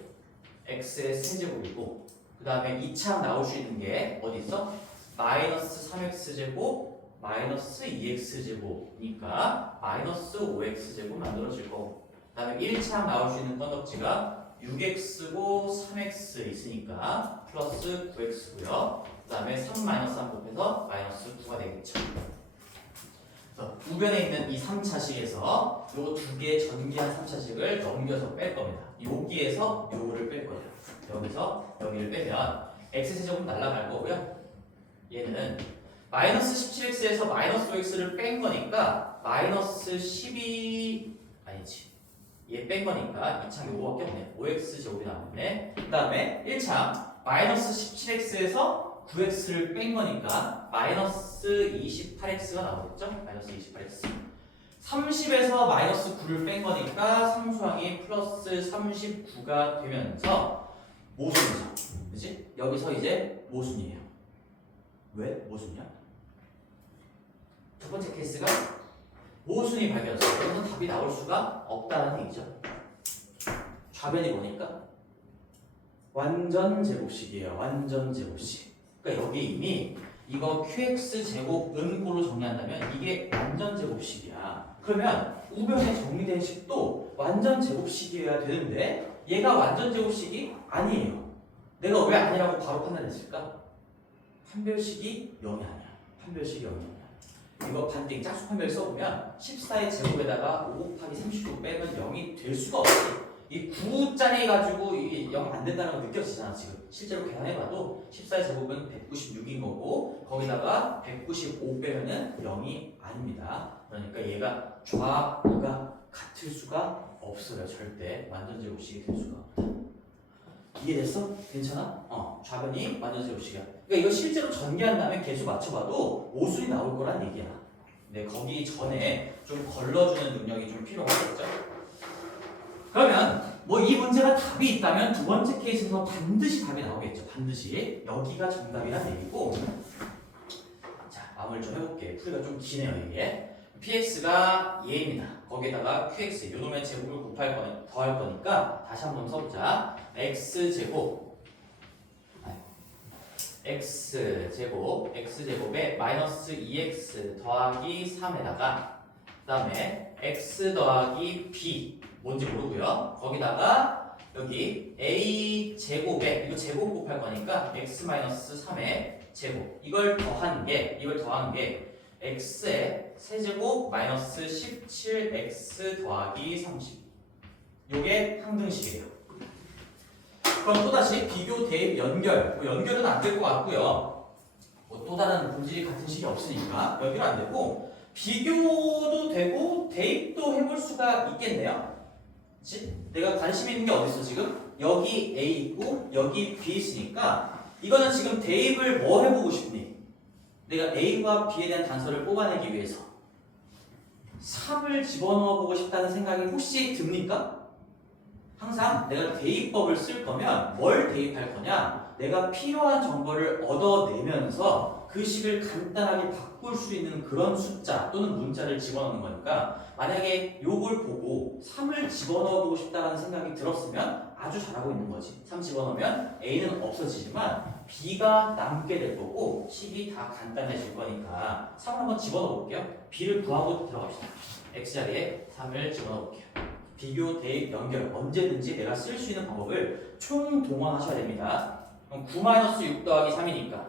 x의 세제곱이고 그 다음에 2차 나올 수 있는 게 어디 있어? 마이너스 3x제곱 마이너스 2x제곱이니까 마이너스 5x제곱 만들어질 거고 그 다음에 1차 나올 수 있는 건덕지가 6x고 3x 있으니까 플러스 9x고요. 그 다음에 3 마이너스 3 곱해서 마이너스 9가 되겠죠. 그래서 우변에 있는 이 3차식에서 요 두 개 전개한 3차식을 넘겨서 뺄 겁니다. 여기에서 요거를 뺄 거예요. 여기서 여기를 빼면 x세제곱 날라갈 거고요. 얘는 마이너스 17x에서 마이너스 5x를 뺀 거니까 마이너스 12 아니지 얘 뺀 거니까 2창 요거밖에 없네. 5x제곱이 나오네. 그 다음에 1창 마이너스 17x에서 9x를 뺀 거니까 마이너스 28x가 나오겠죠? 마이너스 28x 30에서 마이너스 9를 뺀 거니까 상수항이 플러스 39가 되면서 모순이죠. 그치? 여기서 이제 모순이에요. 왜 모순이야? 첫 번째 케이스가 모순이 발견됐어요. 그래서 답이 나올 수가 없다는 얘기죠. 좌변이 뭐니까? 완전 제곱식이에요. 완전 제곱식. 그러니까 여기 이미 이거 qx 제곱 은꼴로 정리한다면 이게 완전 제곱식이야. 그러면 우변에 정리된 식도 완전 제곱식이어야 되는데 얘가 완전 제곱식이 아니에요. 내가 왜 아니라고 바로 판단했을까? 판별식이 0이 아니야. 판별식이 0이야. 이거 반띵 짝수 판별 써보면 14의 제곱에다가 5 곱하기 39 빼면 0이 될 수가 없지. 이 9짜리 가지고 이게 0 안 된다는 거 느껴지잖아. 지금 실제로 계산해봐도 14의 제곱은 196인 거고 거기다가 195 빼면은 0이 아닙니다. 그러니까 얘가 좌우가 같을 수가 없어요. 절대 완전 제곱식이 될 수가 없다. 이해됐어? 괜찮아? 좌변이 완전 제곱식이야. 그러니까 이거 실제로 전개한 다음에 계수 맞춰봐도 오순이 나올 거란 얘기야. 근데 거기 전에 좀 걸러주는 능력이 좀 필요하겠죠? 그러면 뭐 이 문제가 답이 있다면 두 번째 케이스에서 반드시 답이 나오겠죠. 반드시 여기가 정답이란 얘기고. 자, 마무리 좀 해볼게. 풀이가 좀 기네요 이게. px가 얘입니다. 거기에다가 qx 요놈의 제곱을 더할 거니까 다시 한번 써보자. x제곱에 마이너스 2x 더하기 3에다가 그 다음에 x 더하기 b 뭔지 모르고요. 거기다가 여기 a 제곱에 이거 제곱 곱할 거니까 x 마이너스 3의 제곱 이걸 더한 게 x의 세제곱 마이너스 17x 더하기 30 요게 항등식이에요. 그럼 또다시 비교, 대입, 연결 연결은 안 될 것 같고요. 또 다른 본질이 같은 식이 없으니까 연결 안 되고 비교도 되고 대입도 해볼 수가 있겠네요. 그치? 내가 관심 있는 게 어디 있어 지금? 여기 A 있고 여기 B 있으니까 이거는 지금 대입을 뭐 해보고 싶니? 내가 A와 B에 대한 단서를 뽑아내기 위해서 3을 집어넣어 보고 싶다는 생각이 혹시 듭니까? 항상 내가 대입법을 쓸 거면 뭘 대입할 거냐? 내가 필요한 정보를 얻어내면서 그 식을 간단하게 바꿀 수 있는 그런 숫자 또는 문자를 집어넣는 거니까 만약에 요걸 보고 3을 집어넣어 보고 싶다는 생각이 들었으면 아주 잘하고 있는 거지. 3 집어넣으면 A는 없어지지만 B가 남게 될 거고 식이 다 간단해질 거니까 3을 한번 집어넣어 볼게요. B를 구하고 들어갑시다. X자리에 3을 집어넣어 볼게요. 비교, 대입, 연결 언제든지 내가 쓸 수 있는 방법을 총동원하셔야 됩니다. 그럼 9-6 더하기 3이니까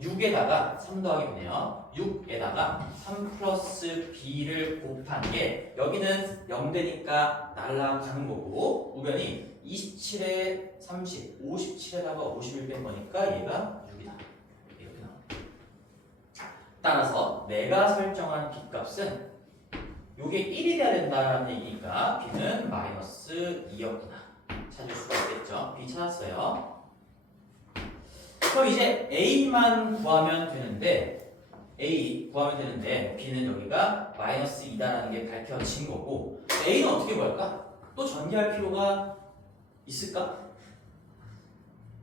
6에다가 3 더하기 B네요. 6에다가 3 플러스 B를 곱한 게 여기는 0되니까 날라가는 거고 우변이 27에 30, 57에다가 51 뺀 거니까 얘가 6이다. 이렇게 나옵니다. 따라서 내가 설정한 B값은 요게 1이 돼야 된다는 얘기니까 B는 마이너스 2였구나. 찾을 수가 있겠죠. B 찾았어요. 그럼 이제 A만 구하면 되는데 B는 여기가 마이너스 2다라는 게 밝혀진 거고 A는 어떻게 구할까? 또 전개할 필요가 있을까?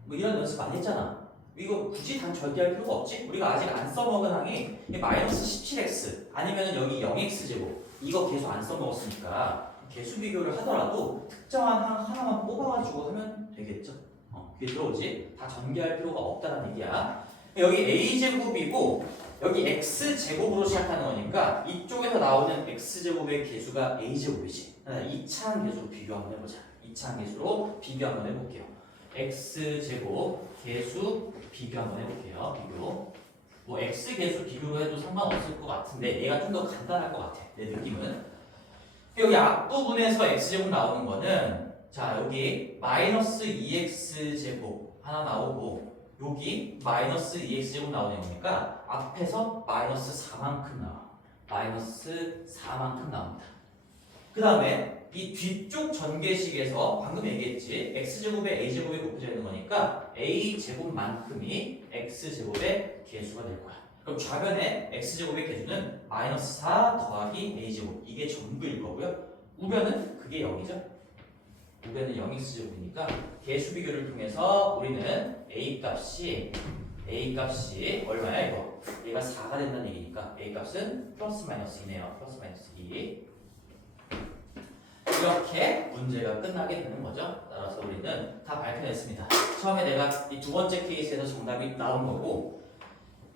뭐 이런 연습 많이 했잖아. 이거 굳이 단 전개할 필요가 없지? 우리가 아직 안 써먹은 항이 마이너스 17x 아니면 여기 0x제곱 이거 계속 안 써먹었으니까 계수 비교를 하더라도 특정한 항 하나만 뽑아가지고 하면 되겠죠? 그게 들어오지? 다 전개할 필요가 없다는 얘기야. 여기 a제곱이고 여기 x제곱으로 시작하는 거니까 이쪽에서 나오는 x제곱의 계수가 a제곱이지. 이차항 계수로 비교 한번 해보자. 이차항 계수로 비교 한번 해볼게요. x제곱 계수 비교 한번 해볼게요. 비교. 뭐 x 계수 비교로 해도 상관없을 것 같은데 얘가 좀 더 간단할 것 같아. 내 느낌은. 여기 앞부분에서 x제곱 나오는 거는 자 여기 마이너스 2x제곱 하나 나오고 여기 마이너스 2x제곱 나오는 거니까 앞에서 마이너스 4만큼 나와. 마이너스 4만큼 나옵니다. 그 다음에 이 뒤쪽 전개식에서 방금 얘기했지 x제곱에 a제곱이 곱해져 있는 거니까 a제곱만큼이 x제곱의 계수가 될 거야. 그럼 좌변에 x제곱의 계수는 마이너스 4 더하기 a제곱 이게 전부일 거고요. 우변은 그게 0이죠. 우변은 0x제곱이니까 계수 비교를 통해서 우리는 a값이 얼마야 이거? 얘가 4가 된다는 얘기니까 a값은 플러스 마이너스 2네요. 플러스 마이너스 2 이렇게 문제가 끝나게 되는 거죠. 따라서 우리는 다 밝혀냈습니다. 처음에 내가 이 두 번째 케이스에서 정답이 나온 거고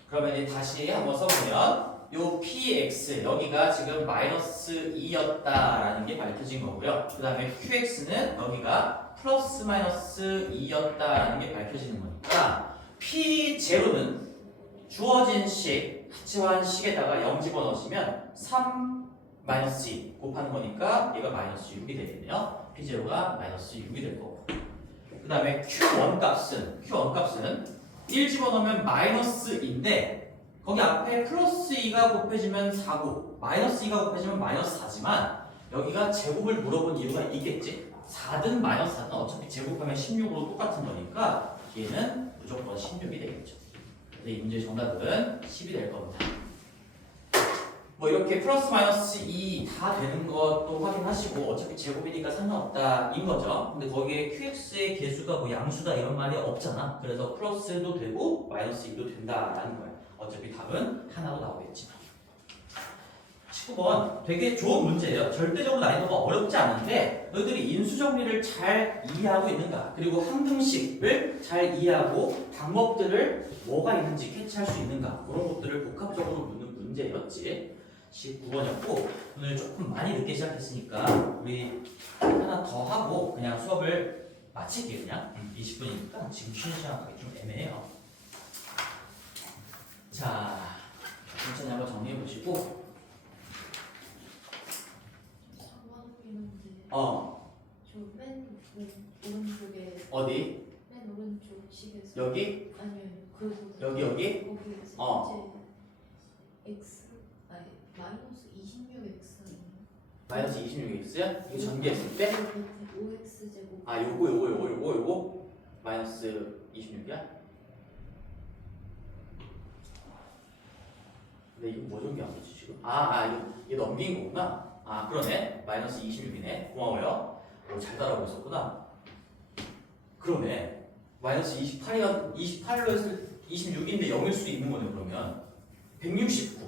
그러면 다시 한번 써보면 요 px 여기가 지금 마이너스 2였다라는 게 밝혀진 거고요. 그 다음에 qx는 여기가 플러스 마이너스 2였다라는 게 밝혀지는 거니까 p0는 주어진 식 부채화한 식에다가 0 집어넣으시면 3 마이너스 2 곱하는 거니까 얘가 마이너스 6이 되겠네요. P0가 마이너스 6이 될 거고. 그 다음에 Q1 값은 1 집어넣으면 마이너스인데 거기 앞에 플러스 2가 곱해지면 4고 마이너스 2가 곱해지면 마이너스 4지만 여기가 제곱을 물어본 이유가 있겠지. 4든 마이너스 4든 어차피 제곱하면 16으로 똑같은 거니까 얘는 무조건 16이 되겠죠. 그래서 이 문제의 정답은 10이 될 겁니다. 뭐 이렇게 플러스 마이너스 2 다 되는 것도 확인하시고 어차피 제곱이니까 상관없다인 거죠. 근데 거기에 QX의 개수가 뭐 양수다 이런 말이 없잖아. 그래서 플러스도 되고 마이너스 2도 된다라는 거야. 어차피 답은 하나로 나오겠지만. 19번 되게 좋은 문제예요. 절대적으로 난이도가 어렵지 않은데 너희들이 인수정리를 잘 이해하고 있는가, 그리고 항등식을 잘 이해하고 방법들을 뭐가 있는지 캐치할 수 있는가, 그런 것들을 복합적으로 묻는 문제였지. 19번이었고 오늘 조금 많이 늦게 시작했으니까 우리 하나 더 하고 그냥 수업을 마칠게요. 그냥 20분이니까 지금 쉬는 시간 가기 좀 애매해요. 자, 천천히 한번 정리해 보시고. 저맨 오른쪽에 어디? 맨 오른쪽 식에서 여기? 아니요 그보다 여기? 거기에서 x 아니 마이너스 26x 마이너스 26x야? 이거 전개했을 때? 5x 제곱 아 요거 마이너스 26이야? 근데 이거 뭐 전개한 거지 지금? 이거 넘긴 거구나. 아 그러네. 마이너스 26이네. 고마워요. 잘 따라오고 있었구나. 그러네. 마이너스 28로 했을 26인데 0일 수 있는 거네. 그러면 169.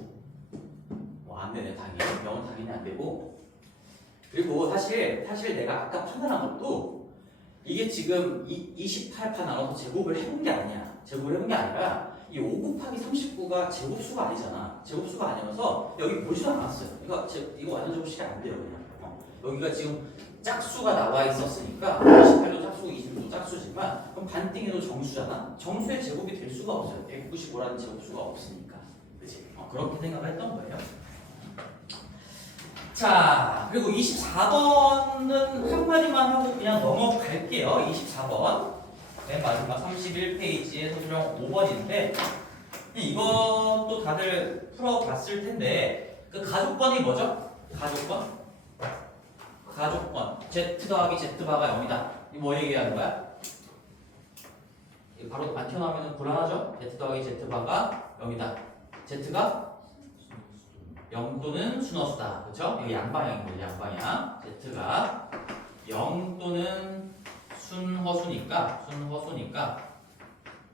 안 되네. 당연히 0은 당연히 안 되고. 그리고 사실 내가 아까 판단한 것도 이게 지금 28파 나눠서 제곱을 해본 게 아니야. 제곱을 해본 게 아니라 이 5 곱하기 39가 제곱수가 아니잖아. 제곱수가 아니어서 여기 보지도 않았어요. 이거 완전 제곱식이 안 돼요. 그냥. 여기가 지금 짝수가 나와 있었으니까 28도 짝수고 26도 짝수지만 그럼 반띵해도 정수잖아. 정수의 제곱이 될 수가 없어요. 195라는 제곱수가 없으니까. 그치? 그렇게 생각을 했던 거예요. 자, 그리고 24번은 한마디만 하고 그냥 넘어갈게요. 24번. 맨 마지막 31페이지의 소수령 5번인데 이것도 다들 풀어봤을 텐데 그 가족번이 뭐죠? 가족번 Z 더하기 Z바가 0이다. 이거 뭐 얘기하는 거야? 바로 안 튀어나오면 불안하죠? Z 더하기 Z바가 0이다. Z가 0 또는 순허수다. 그렇죠? 이거 양방향인 거죠. 양방향. Z가 0 또는 순허수니까.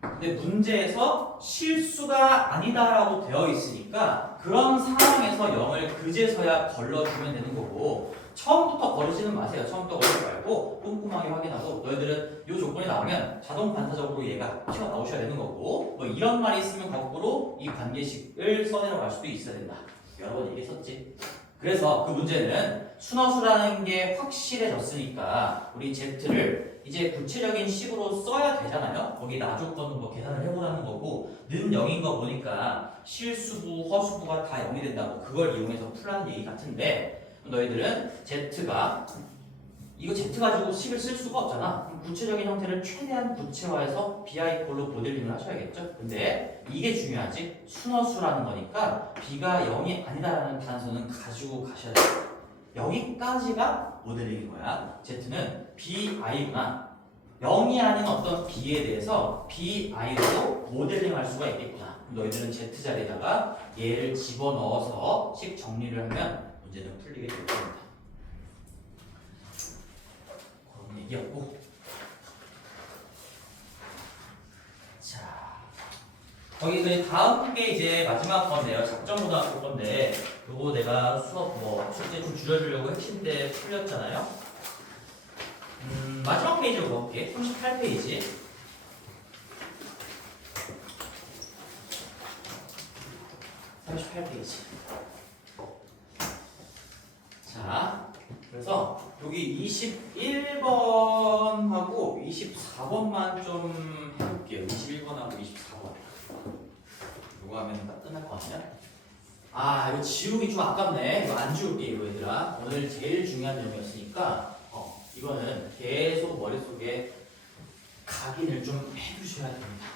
근데 문제에서 실수가 아니다라고 되어 있으니까 그런 상황에서 0을 그제서야 걸러주면 되는 거고 처음부터 걸으지는 마세요. 처음부터 걸지 말고 꼼꼼하게 확인하고 너희들은 이 조건이 나오면 자동 반사적으로 얘가 튀어나오셔야 되는 거고 뭐 이런 말이 있으면 거꾸로 이 관계식을 써내려갈 수도 있어야 된다. 여러 번 얘기했었지. 그래서 그 문제는 순허수라는 게 확실해졌으니까 우리 Z를 이제 구체적인 식으로 써야 되잖아요. 거기 나조건 뭐 계산을 해보라는 거고 는 0인 거 보니까 실수부, 허수부가 다 0이 된다고 그걸 이용해서 풀라는 얘기 같은데 너희들은 Z가 이거 Z 가지고 식을 쓸 수가 없잖아. 그럼 구체적인 형태를 최대한 구체화해서 BI-꼴로 모델링을 하셔야겠죠. 근데 이게 중요하지. 순허수라는 거니까 B가 0이 아니다라는 단서는 가지고 가셔야 돼요. 여기까지가 모델링인 거야. Z는 BI구나. 0이 아닌 어떤 B에 대해서 BI로 모델링 할 수가 있겠구나. 너희들은 Z 자리에다가 얘를 집어넣어서 식 정리를 하면 문제는 풀리게 될 겁니다. 그런 얘기였고. 자, 거기 그 다음 게 이제 마지막 건데요. 작정고등학교 건데 그거 내가 수업 뭐 숙제 좀 줄여주려고 핵심대 풀렸잖아요. 마지막 페이지로 볼게. 38페이지. 자, 그래서 여기 21번하고 24번만 좀 해볼게요. 21번하고 24번. 이거 하면 딱 끝날 것 나오냐? 아 이거 지우기 좀 아깝네. 이거 안 지울게 이거 얘들아. 오늘 제일 중요한 내용이었으니까 이거는 계속 머릿속에 각인을 좀 해두셔야 됩니다.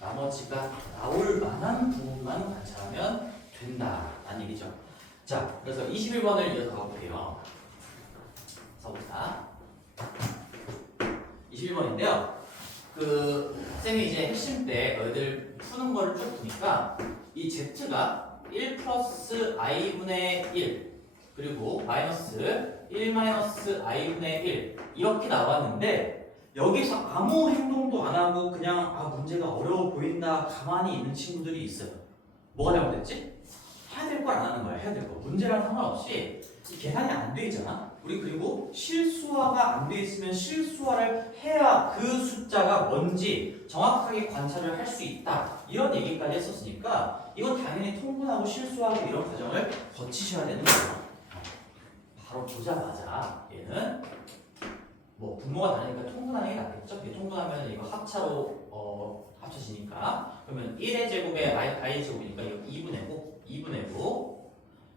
나머지가 나올 만한 부분만 관찰하면 된다라는 얘기죠. 자, 그래서 21번을 이어서 가볼게요. 써보자. 21번인데요. 쌤이 이제 핵심 때 너희들 푸는 거를 쭉 보니까 이 z가 1 플러스 i분의 1 그리고 마이너스 1 마이너스 i분의 1 이렇게 나왔는데 여기서 아무 행동도 안 하고 그냥 문제가 어려워 보인다 가만히 있는 친구들이 있어요. 뭐가 잘못됐지? 해야 될 걸 안 하는 거야. 해야 될 거. 문제랑 상관없이 이 계산이 안 돼 있잖아. 우리 그리고 실수화가 안 돼 있으면 실수화를 해야 그 숫자가 뭔지 정확하게 관찰을 할 수 있다. 이런 얘기까지 했었으니까 이건 당연히 통분하고 실수하고 이런 과정을 거치셔야 되는 거예요. 바로 보자마자 얘는 뭐 분모가 다르니까 통분하는 게 낫겠죠? 통분하면 이거 합차로 합쳐지니까 그러면 1의 제곱에 i 제곱이니까 이거 2분의 9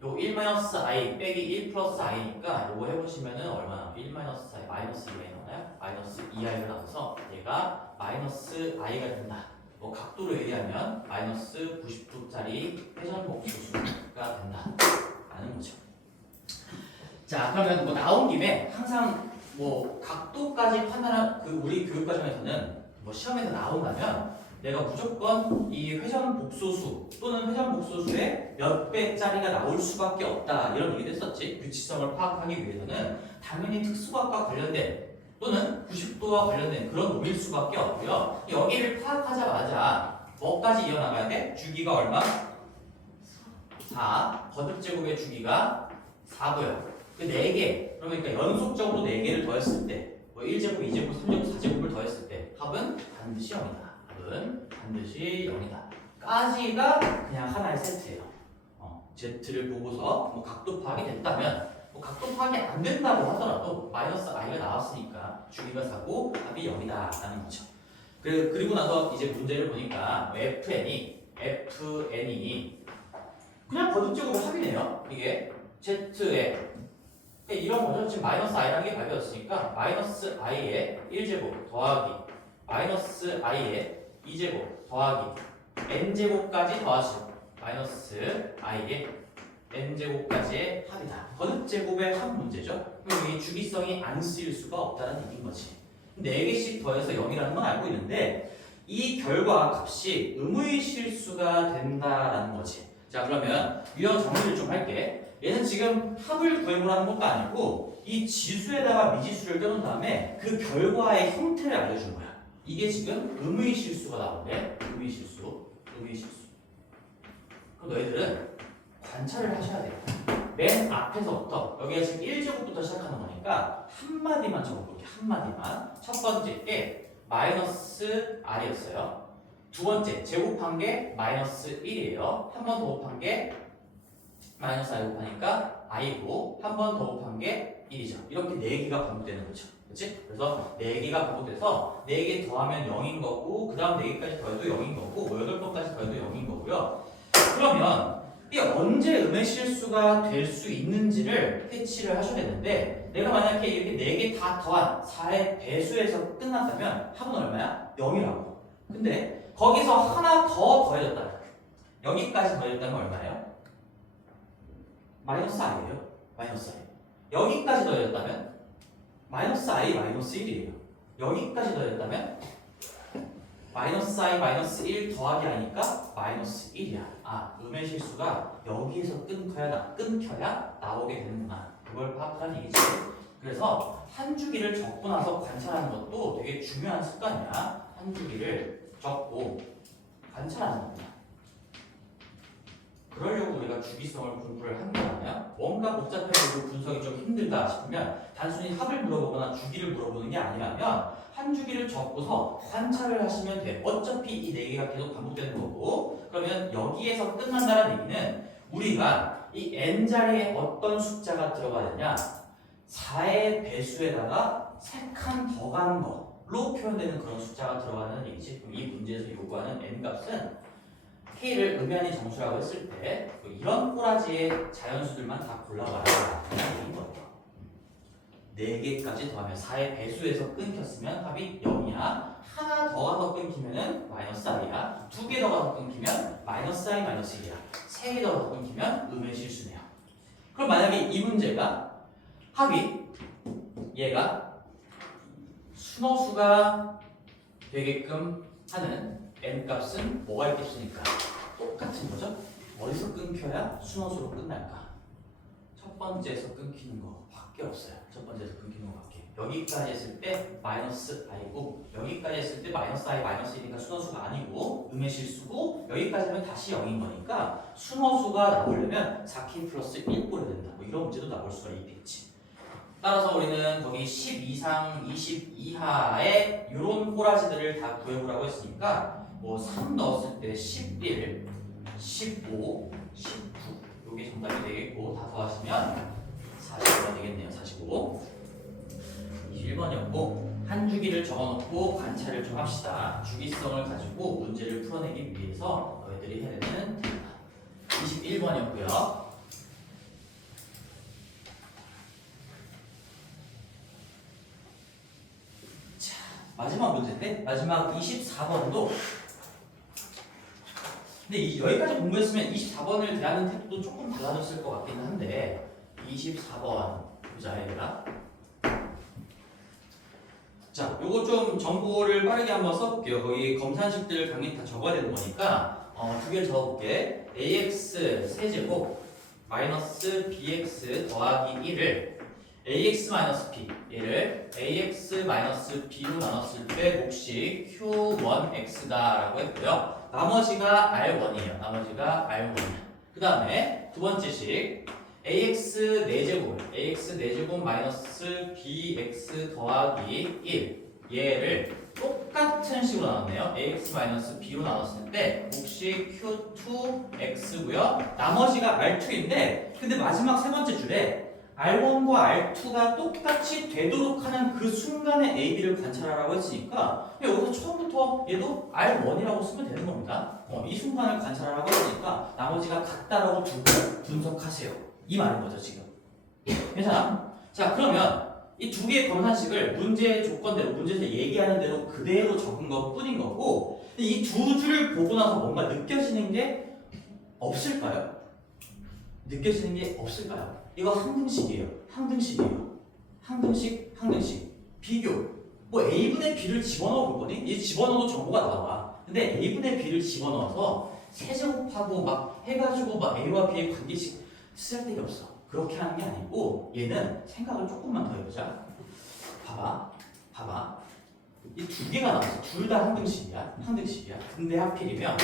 요거 1-i 빼기 1 플러스 i니까 요거 해보시면은 얼마나 1-i 마이너스 2i 나와요? 마이너스 2i가 나와서 얘가 마이너스 i가 된다. 뭐 각도로 얘기하면 마이너스 90도짜리 회전복수수가 된다 라는 거죠. 자 그러면 뭐 나온 김에 항상 뭐 각도까지 판단한 우리 교육 과정에서는 뭐 시험에서 나온다면 내가 무조건 이 회전 복소수 또는 회전 복소수의 몇 배짜리가 나올 수밖에 없다 이런 얘기도 했었지. 규칙성을 파악하기 위해서는 당연히 특수각과 관련된 또는 90도와 관련된 그런 놈일 수밖에 없고요. 여기를 파악하자마자 뭐까지 이어나가야 돼? 주기가 얼마? 4. 거듭제곱의 주기가 4고요. 그 4개, 그러니까 연속적으로 4개를 더했을 때, 뭐 1제곱, 2제곱, 3제곱, 4제곱을 더했을 때 합은 반드시 0이다. 합은 반드시 0이다. 까지가 그냥 하나의 세트예요. Z를 보고서 뭐 각도 파악이 됐다면, 뭐 각도 파악이 안 된다고 하더라도 마이너스 i가 나왔으니까 주기가 4고 합이 0이다라는 거죠. 그리고 나서 이제 문제를 보니까 fn이 그냥 거듭제곱의 합이네요. 이게 Z에 이런 거죠. 지금 마이너스 i라는 게 발견됐으니까 마이너스 i의 1제곱 더하기 마이너스 i의 2제곱 더하기 n제곱까지 더하시고 마이너스 i의 n제곱까지의 합이다. 거듭제곱의 합 문제죠. 그럼 이 주기성이 안 쓰일 수가 없다는 얘기인 거지. 4개씩 더해서 0이라는 건 알고 있는데 이 결과 값이 의무의 실수가 된다라는 거지. 자 그러면 유형 정리를 좀 할게. 얘는 지금 합을 구해보라는 것도 아니고 이 지수에다가 미지수를 떼놓은 다음에 그 결과의 형태를 알려준 거야. 이게 지금 의무의 실수가 나오는데 의무의 실수. 그럼 너희들은 관찰을 하셔야 돼요. 맨 앞에서부터 여기가 지금 1제곱부터 시작하는 거니까 한마디만 적어볼게. 한마디만. 첫 번째 게 마이너스 r이었어요. 두 번째 제곱한 게 마이너스 1이에요. 한 번 더 곱한 게 마이너스 i 곱하니까 i고 한 번 더 곱한 게 1이죠. 이렇게 4개가 반복되는 거죠. 그렇지? 그래서 4개가 반복돼서 4개 더하면 0인 거고 그 다음 4개까지 더해도 0인 거고 8번까지 더해도 0인 거고요. 그러면 이게 언제 음의 실수가 될 수 있는지를 캐치를 하셔야 되는데 내가 만약에 이렇게 4개 다 더한 4의 배수에서 끝났다면 합은 얼마야? 0이라고. 근데 거기서 하나 더 더해졌다면 여기까지 더해졌다면 얼마예요? 마이너스 i예요. 마이너스 i. 여기까지 더해졌다면 마이너스 i 마이너스 1이에요. 여기까지 더해졌다면 마이너스 i 마이너스 1 더하기 i니까 마이너스 1이야. 음의 실수가 여기에서 끊겨야 나오게 되는구나. 그걸 파악하는 얘기지. 그래서 한 주기를 적고 나서 관찰하는 것도 되게 중요한 습관이야. 한 주기를 적고 관찰하는 겁니다. 그러려고 우리가 주기성을 공부를 한 거잖아요. 뭔가 복잡해지고 분석이 좀 힘들다 싶으면 단순히 합을 물어보거나 주기를 물어보는 게 아니라면 한 주기를 적고서 관찰을 하시면 돼요. 어차피 이 4개가 계속 반복되는 거고 그러면 여기에서 끝난다는 얘기는 우리가 이 n자리에 어떤 숫자가 들어가야 되냐 4의 배수에다가 3칸 더 가는 거로 표현되는 그런 숫자가 들어가는 얘기지. 그럼 이 문제에서 요구하는 n값은 K를 음연히 정수라고 했을 때뭐 이런 꼬라지의 자연수들만 다 골라봐라 라는 얘기인 거예요. 4개까지 더하면 4의 배수에서 끊겼으면 합이 0이야. 하나 더 가서 끊기면은 마이너스 i야. 2개 더 가서 끊기면 마이너스 i 마이너스 1이야. 3개 더 가서 끊기면 음의 실수네요. 그럼 만약에 이 문제가 합이 얘가 순호수가 되게끔 하는 n 값은 뭐가 있겠습니까? 똑같은 거죠? 어디서 끊겨야 순호수로 끝날까? 첫 번째에서 끊기는 거밖에 없어요. 첫 번째에서 끊기는 거밖에. 여기까지 했을 때 마이너스 i고 여기까지 했을 때 마이너스 i 마이너스 1이니까 순호수가 아니고 음의 실수고 여기까지 하면 다시 0인 거니까 순호수가 나오려면 4k 플러스 1 꼴이 된다. 뭐 이런 문제도 나올 수가 있겠지. 따라서 우리는 거기 10 이상 20 이하의 이런 꼬라지들을 다 구해보라고 했으니까 뭐 3 넣었을 때 11, 15, 19 이게 정답이 되겠고 다 더하시면 45가 되겠네요. 45 21번이었고 한 주기를 적어놓고 관찰을 좀 합시다. 주기성을 가지고 문제를 풀어내기 위해서 너희들이 해야 되는 21번이었고요. 마지막 문제인데 마지막 24번도 근데 여기까지 공부했으면 24번을 대하는 태도도 조금 달라졌을 것 같기는 한데 24번 보자 얘들아. 자 요거 좀 정보를 빠르게 한번 써볼게요. 거기 검산식들 당연히 다 적어야 되는 거니까 2개를 적어볼게. ax 세제곱 마이너스 bx 더하기 1을 ax 마이너스 b 얘를 ax 마이너스 b로 나눴을 때 몫이 q1x다라고 했고요. 나머지가 r1이에요. 나머지가 r1이야. 그 다음에 두 번째 식 ax 4제곱 마이너스 bx 더하기 1 얘를 똑같은 식으로 나눴네요. ax 마이너스 b로 나눴을 때 몫이 q2x고요. 나머지가 r2인데 근데 마지막 세 번째 줄에 R1과 R2가 똑같이 되도록 하는 그 순간에 A, B를 관찰하라고 했으니까 여기서 처음부터 얘도 R1이라고 쓰면 되는 겁니다. 이 순간을 관찰하라고 했으니까 나머지가 같다라고 두고 분석하세요. 이 말인 거죠 지금. 괜찮아? 자 그러면 이 2개의 검산식을 문제의 조건대로 문제에서 얘기하는 대로 그대로 적은 것 뿐인 거고 이 2줄을 보고 나서 뭔가 느껴지는 게 없을까요? 느껴지는 게 없을까요? 이거 항등식이에요. 항등식. 비교. 뭐 A분의 B를 집어넣어 볼 거니? 이 집어넣어도 정보가 나와. 근데 A분의 B를 집어넣어서 세제곱하고 막 해가지고 막 A와 B의 관계식 쓸데가 없어. 그렇게 하는 게 아니고 얘는 생각을 조금만 더 해보자. 봐봐. 이 2개가 나왔어. 둘 다 항등식이야. 근데 하필이면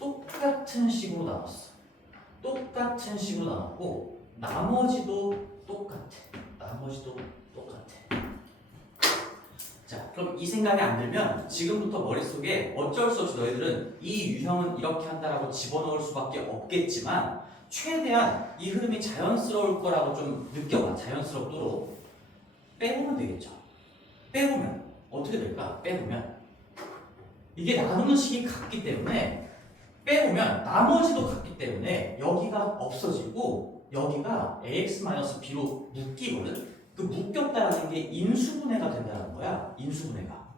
똑같은 식으로 나왔어. 똑같은 식으로 나왔고 나머지도 똑같아. 자 그럼 이 생각이 안 들면 지금부터 머릿속에 어쩔 수 없이 너희들은 이 유형은 이렇게 한다라고 집어넣을 수밖에 없겠지만 최대한 이 흐름이 자연스러울 거라고 좀 느껴봐. 자연스럽도록 빼보면 되겠죠. 빼보면 어떻게 될까? 빼보면 이게 나누는 식이 같기 때문에 빼보면 나머지도 같기 때문에 여기가 없어지고 여기가 ax-b로 묶이거든. 그 묶였다라는 게 인수분해가 된다는 거야. 인수분해가.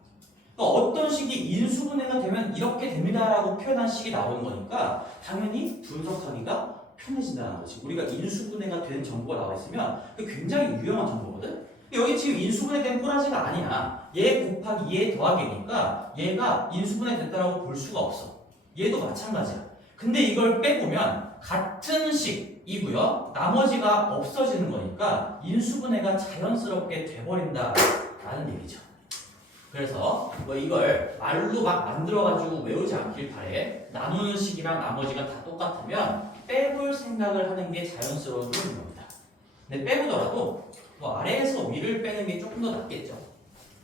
그러니까 어떤 식이 인수분해가 되면 이렇게 됩니다라고 표현한 식이 나오는 거니까 당연히 분석하기가 편해진다는 거지. 우리가 인수분해가 된 정보가 나와 있으면 그게 굉장히 유용한 정보거든. 여기 지금 인수분해된 꼬라지가 아니야. 얘 곱하기 얘 더하기니까 얘가 인수분해 됐다라고 볼 수가 없어. 얘도 마찬가지야. 근데 이걸 빼보면 같은 식이고요. 나머지가 없어지는 거니까 인수분해가 자연스럽게 돼버린다라는 얘기죠. 그래서 뭐 이걸 말로 막 만들어가지고 외우지 않길 바래. 나누는 식이랑 나머지가 다 똑같으면 빼볼 생각을 하는 게 자연스러운 흐름인 겁니다. 근데 빼보더라도 뭐 아래에서 위를 빼는 게 조금 더 낫겠죠.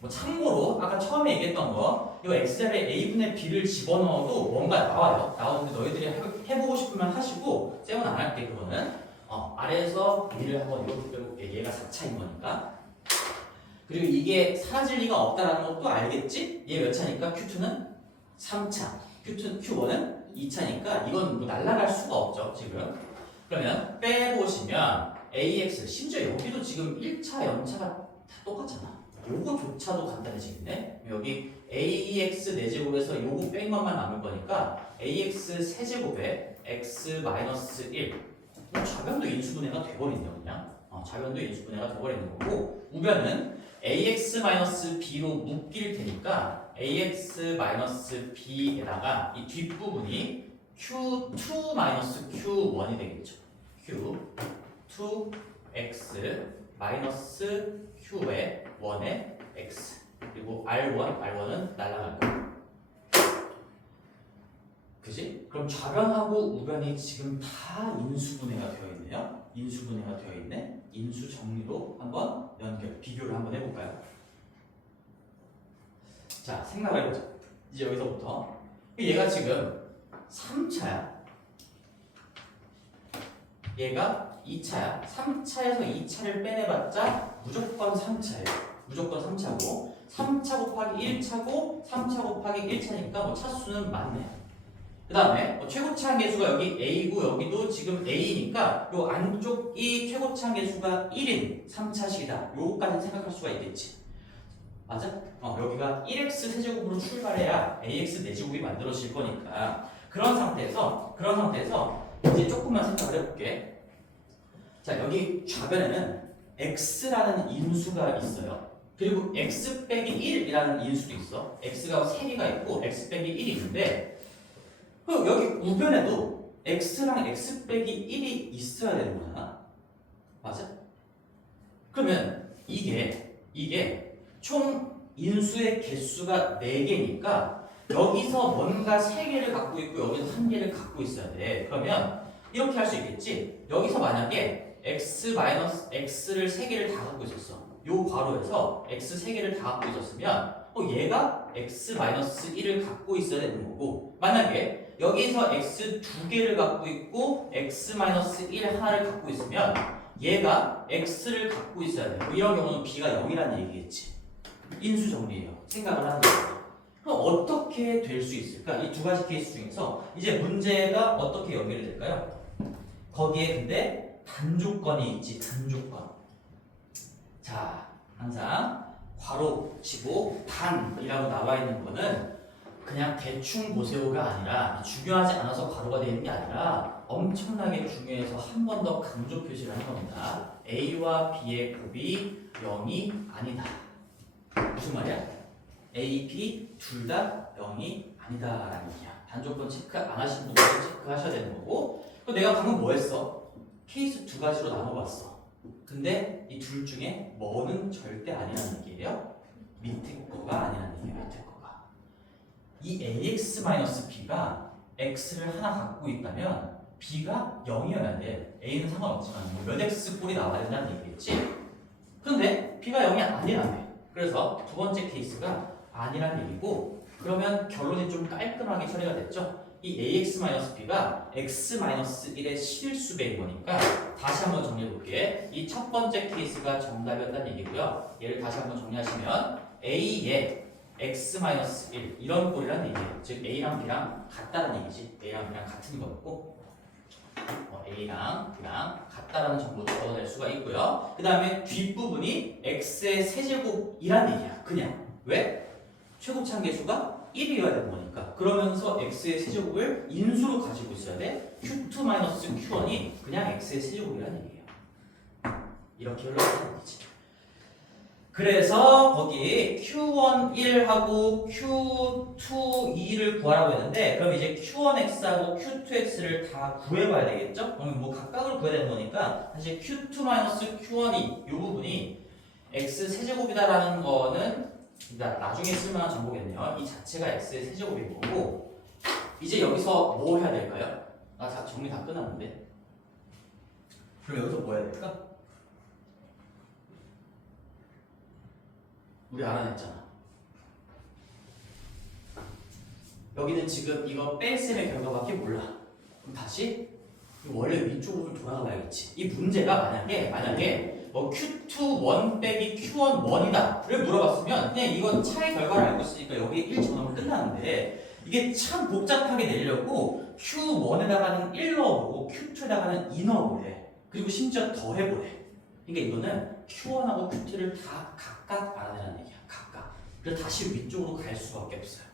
뭐 참고로 아까 처음에 얘기했던 거 이거 엑셀에 a분의 b를 집어넣어도 뭔가 나와요. 나오는데 너희들이 해보고 싶으면 하시고 쌤은 안 할게. 그거는 아래에서 위를 한번 이렇게 빼볼게. 얘가 4차인 거니까. 그리고 이게 사라질 리가 없다는 것도 알겠지? 얘 몇 차니까 Q2는 3차, Q1은 2차니까 이건 뭐 날아갈 수가 없죠 지금. 그러면 빼보시면 AX 심지어 여기도 지금 1차, 0차가 다 똑같잖아. 요거조차도 간단해지겠네. 여기 AX 4제곱에서 요거 뺀 것만 남을 거니까 AX 세제곱에 X 마이너스 1 좌변도 인수분해가 돼버린다 그냥. 좌변도 인수분해가 돼버리는 거고 우변은 AX-B로 묶일 테니까 AX-B에다가 이 뒷부분이 Q2-Q1이 되겠죠. Q2X-Q의 1의 X 그리고 R1은 날아갈 거야. 그지? 그럼 좌변하고 우변이 지금 다 인수분해가 되어 있네요. 인수분해가 되어 있네. 인수 정리로 한번 비교를 한번 해볼까요? 자, 생각을 해보자. 이제 여기서부터 얘가 지금 3차야. 얘가 2차야. 3차에서 2차를 빼내봤자 무조건 3차예요. 무조건 3차고 3차 곱하기 1차고 3차 곱하기 1차니까 뭐 차수는 맞네요. 그 다음에 최고차항 계수가 여기 A고 여기도 지금 A니까 요 안쪽이 최고차항 계수가 1인 3차식이다. 요거까지 생각할 수가 있겠지. 맞아? 여기가 1x 세제곱으로 출발해야 ax 4제곱이 만들어질 거니까 그런 상태에서 이제 조금만 생각을 해볼게. 자, 여기 좌변에는 x라는 인수가 있어요. 그리고 x 빼기 1이라는 인수도 있어. x가 3개가 있고 x 빼기 1이 있는데 여기 우변에도 x랑 x 빼기 1이 있어야 되는 거잖아. 맞아? 그러면 이게 총 인수의 개수가 4개니까 여기서 뭔가 3개를 갖고 있고 여기서 1개를 갖고 있어야 돼. 그러면 이렇게 할 수 있겠지. 여기서 만약에 x를 3개를 다 갖고 있었어. 요 괄호에서 x 3개를 다 갖고 있었으면 얘가 x-1을 갖고 있어야 되는 거고 만약에 여기서 x 2개를 갖고 있고 x-1 하나를 갖고 있으면 얘가 x를 갖고 있어야 돼. 이런 경우는 b가 0이라는 얘기겠지. 인수 정리예요. 생각을 하는 거예요. 그럼 어떻게 될 수 있을까? 이 두 가지 케이스 중에서 이제 문제가 어떻게 연결될까요? 거기에 근데 단조건이 있지. 단조건. 자, 항상 괄호 치고 단이라고 나와 있는 거는 그냥 대충 보세요가 아니라 중요하지 않아서 괄호가 되는 게 아니라 엄청나게 중요해서 한 번 더 강조 표시를 한 겁니다. A와 B의 곱이 0이 아니다. 무슨 말이야? A, B 둘 다 0이 아니다라는 얘기야. 단조건 체크 안 하신 분들은 체크하셔야 되는 거고 그럼 내가 방금 뭐 했어? 케이스 두 가지로 나눠봤어. 근데 이 둘 중에 뭐는 절대 아니라는 얘기예요. 밑에 거가 아니라는 얘기예요. 밑에 거가. 이 AX-B가 X를 하나 갖고 있다면 B가 0이어야 돼. A는 상관없지만 몇 X 꼴이 나와야 된다는 얘기겠지? 그런데 B가 0이 아니라며. 그래서 두 번째 케이스가 아니란 얘기고 그러면 결론이 좀 깔끔하게 처리가 됐죠? 이 AX-B가 X-1의 실수배인 거니까 다시 한번 정리해 볼게. 이 첫 번째 케이스가 정답이었다는 얘기고요. 얘를 다시 한번 정리하시면 A의 X-1 이런 꼴이란 얘기예요. 즉 A랑 B랑 같다는 얘기지. A랑 B랑 같은 거였고 A랑 B랑 같다라는 정보도 얻어낼 수가 있고요. 그 다음에 뒷부분이 X의 세제곱이란 얘기야. 그냥. 왜? 최고차항 계수가 1이어야 되는 거니까. 그러면서 X의 세제곱을 인수로 가지고 있어야 돼. Q2-Q1이 그냥 X의 세제곱이란 얘기예요. 이렇게 흘러가는 얘기지. 그래서 거기 Q1 1하고 Q2 2를 구하라고 했는데 그럼 이제 Q1x하고 Q2x를 다 구해봐야 되겠죠? 그럼 뭐 각각을 구해야 되는 거니까 사실 Q2-Q1이 이 부분이 x 세제곱이다라는 거는 나중에 쓸만한 정보겠네요. 이 자체가 x의 세제곱인 거고 이제 여기서 뭐 해야 될까요? 다 정리 다 끝났는데 그럼 여기서 뭐 해야 될까? 우리 알아냈잖아. 여기는 지금 이거 뺄셈의 결과밖에 몰라. 그럼 다시 원래 위쪽으로 좀 돌아가 봐야겠지. 이 문제가 만약에 뭐 Q2 1 빼기 Q1 1이다 를 물어봤으면 그냥 이건 차의 결과를 알고 있으니까 여기에 1 집어넣으면 끝나는데 이게 참 복잡하게 내려고 Q1에다가는 1 넣어보고 Q2에다가는 2 넣어보래. 그리고 심지어 더 해보래. 그러니까 이거는 Q1하고 Q2를 다 각각 알아내라는 얘기야. 각각. 그래서 다시 위쪽으로 갈 수밖에 없어요.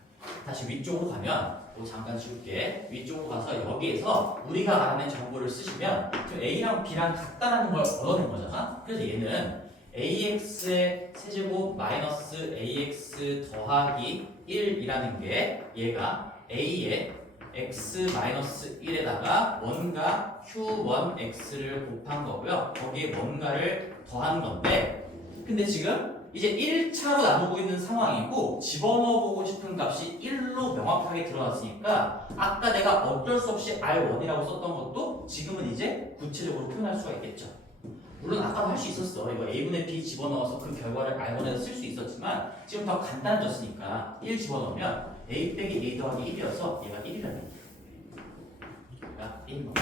다시 위쪽으로 가면 또 잠깐 지울게. 위쪽으로 가서 여기에서 우리가 알아낸 정보를 쓰시면 지금 A랑 B랑 같다라는 걸 얻어낸 거잖아. 그래서 얘는 AX의 세제곱 마이너스 AX 더하기 1이라는 게 얘가 A의 X 마이너스 1에다가 뭔가 Q1X를 곱한 거고요. 거기에 뭔가를 더한 건데 근데 지금 이제 1차로 나누고 있는 상황이고 집어넣어보고 싶은 값이 1로 명확하게 드러났으니까 아까 내가 어쩔 수 없이 R1이라고 썼던 것도 지금은 이제 구체적으로 표현할 수가 있겠죠. 물론 아까도 할 수 있었어. 이거 A분의 B 집어넣어서 그 결과를 R1에서 쓸 수 있었지만 지금 더 간단해졌으니까 1 집어넣으면 A 빼기 A 더하기 1이어서 얘가 1이라는 얘기야. 1 넣어.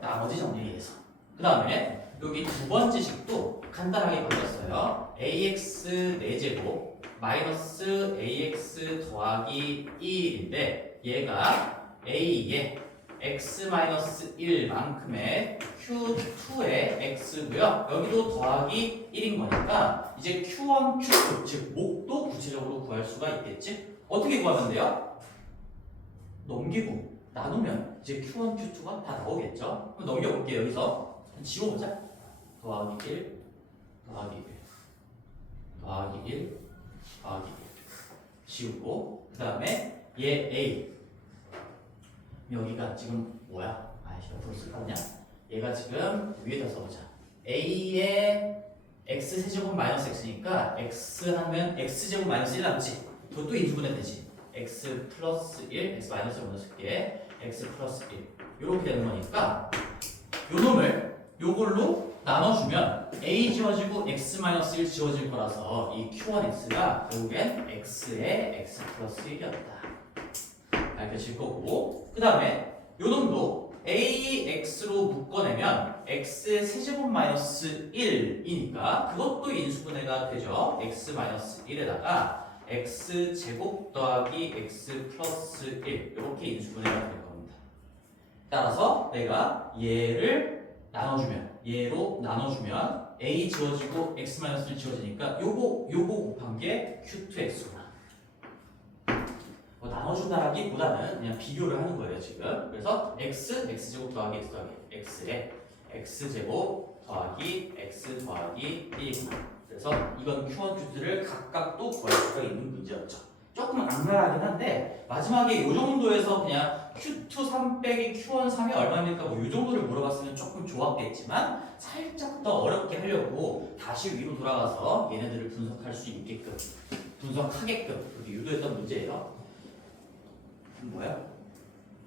나머지 정리해서. 그 다음에 여기 두 번째 식도 간단하게 바뀌었어요. AX 4제곱 마이너스 AX 더하기 1인데 얘가 A의 x-1만큼의 q2의 x고요. 여기도 더하기 1인 거니까 이제 q1, q2 즉 목도 구체적으로 구할 수가 있겠지? 어떻게 구하면 돼요? 넘기고 나누면 이제 q1, q2가 다 나오겠죠? 그럼 넘겨볼게요. 여기서 지워보자. 더하기 1, 더하기 1, 더하기 1, 더하기 1 지우고 그 다음에 얘 A 여기가 지금 뭐야? 아이씨 옆으로 쓸 거냐? 얘가 지금 위에다 써보자. A의 x세제곱 마이너스 x니까 x 하면 x제곱 마이너스 1 남지. 그것도 인수분해 되지. x 플러스 1, x 마이너스 1 먼저 쓸게. x 플러스 1 이렇게 되는 거니까 요 놈을 요걸로 나눠주면 a 지워지고 x 마이너스 1 지워질 거라서 이 q1x가 결국엔 x의 x 플러스 1이었다. 알려질 거고 그 다음에 요 놈도 AX로 묶어내면 X의 세제곱 마이너스 1이니까 그것도 인수분해가 되죠. X 마이너스 1에다가 X제곱 더하기 X 플러스 1 이렇게 인수분해가 될 겁니다. 따라서 내가 얘를 나눠주면 얘로 나눠주면 A 지워지고 X 마이너스 1 지워지니까 요거 곱한 게 Q2X구나. 나눠준다라기보다는 그냥 비교를 하는 거예요 지금. 그래서 x제곱 더하기 x 더하기 x에 x제곱 더하기 x 더하기 1이구나. 그래서 이건 Q1, Q2를 각각 또 구할 수가 있는 문제였죠. 조금 악랄하긴 한데 마지막에 이 정도에서 그냥 Q2 3 빼기 Q1 3이 얼마입니까? 뭐 이 정도를 물어봤으면 조금 좋았겠지만 살짝 더 어렵게 하려고 다시 위로 돌아가서 얘네들을 분석할 수 있게끔 분석하게끔 그렇게 유도했던 문제예요. 뭐야?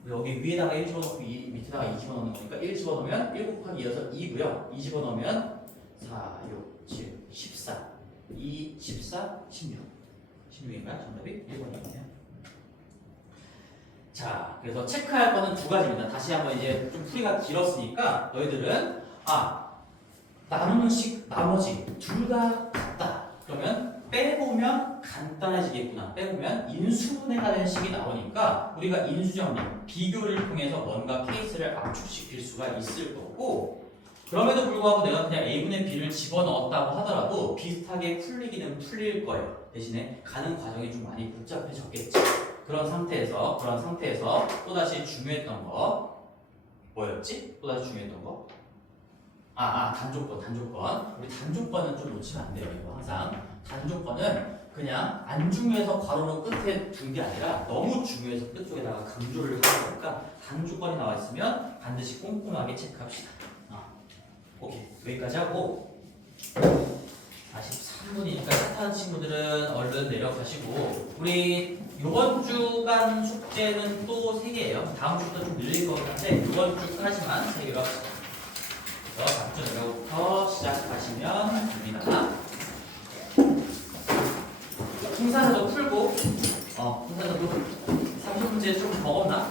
여기 위에다가 1 집어넣고 밑에다가 2 집어넣는 거니까 1 집어넣으면 1 곱하기 2여서 2고요 2 집어넣으면 4, 6, 7, 14 2, 14, 16 16인가요? 정답이 1번이네요. 자, 그래서 체크할 거는 두 가지입니다. 다시 한번 이제 좀 풀이가 길었으니까 너희들은 나누는 식 나머지 둘 다 같다. 그러면 빼보면 간단해지겠구나. 빼보면 인수분해가 되는 식이 나오니까 우리가 인수정리, 비교를 통해서 뭔가 케이스를 압축시킬 수가 있을 거고 그럼에도 불구하고 내가 그냥 A분의 B를 집어넣었다고 하더라도 비슷하게 풀리기는 풀릴 거예요. 대신에 가는 과정이 좀 많이 복잡해졌겠죠. 그런 상태에서 또다시 중요했던 거 뭐였지? 또다시 중요했던 거? 단조건. 우리 단조건은 좀 놓치면 안 돼요. 이거 항상. 단조건은 그냥 안 중요해서 괄호로 끝에 둔 게 아니라 너무 중요해서 끝쪽에다가 강조를 하는 거니까 단조건이 나와 있으면 반드시 꼼꼼하게 체크합시다. 오케이. 여기까지 하고 43분이니까 착한 친구들은 얼른 내려가시고 우리 이번 주간 숙제는 또 3개예요. 다음 주부터 좀 늘릴 거긴 한데 이번 주까지만 3개로 합시다. 작전 내려부터 시작하시면 됩니다. 풍산사도 풀고, 풍산사도 30문제 좀 먹었나?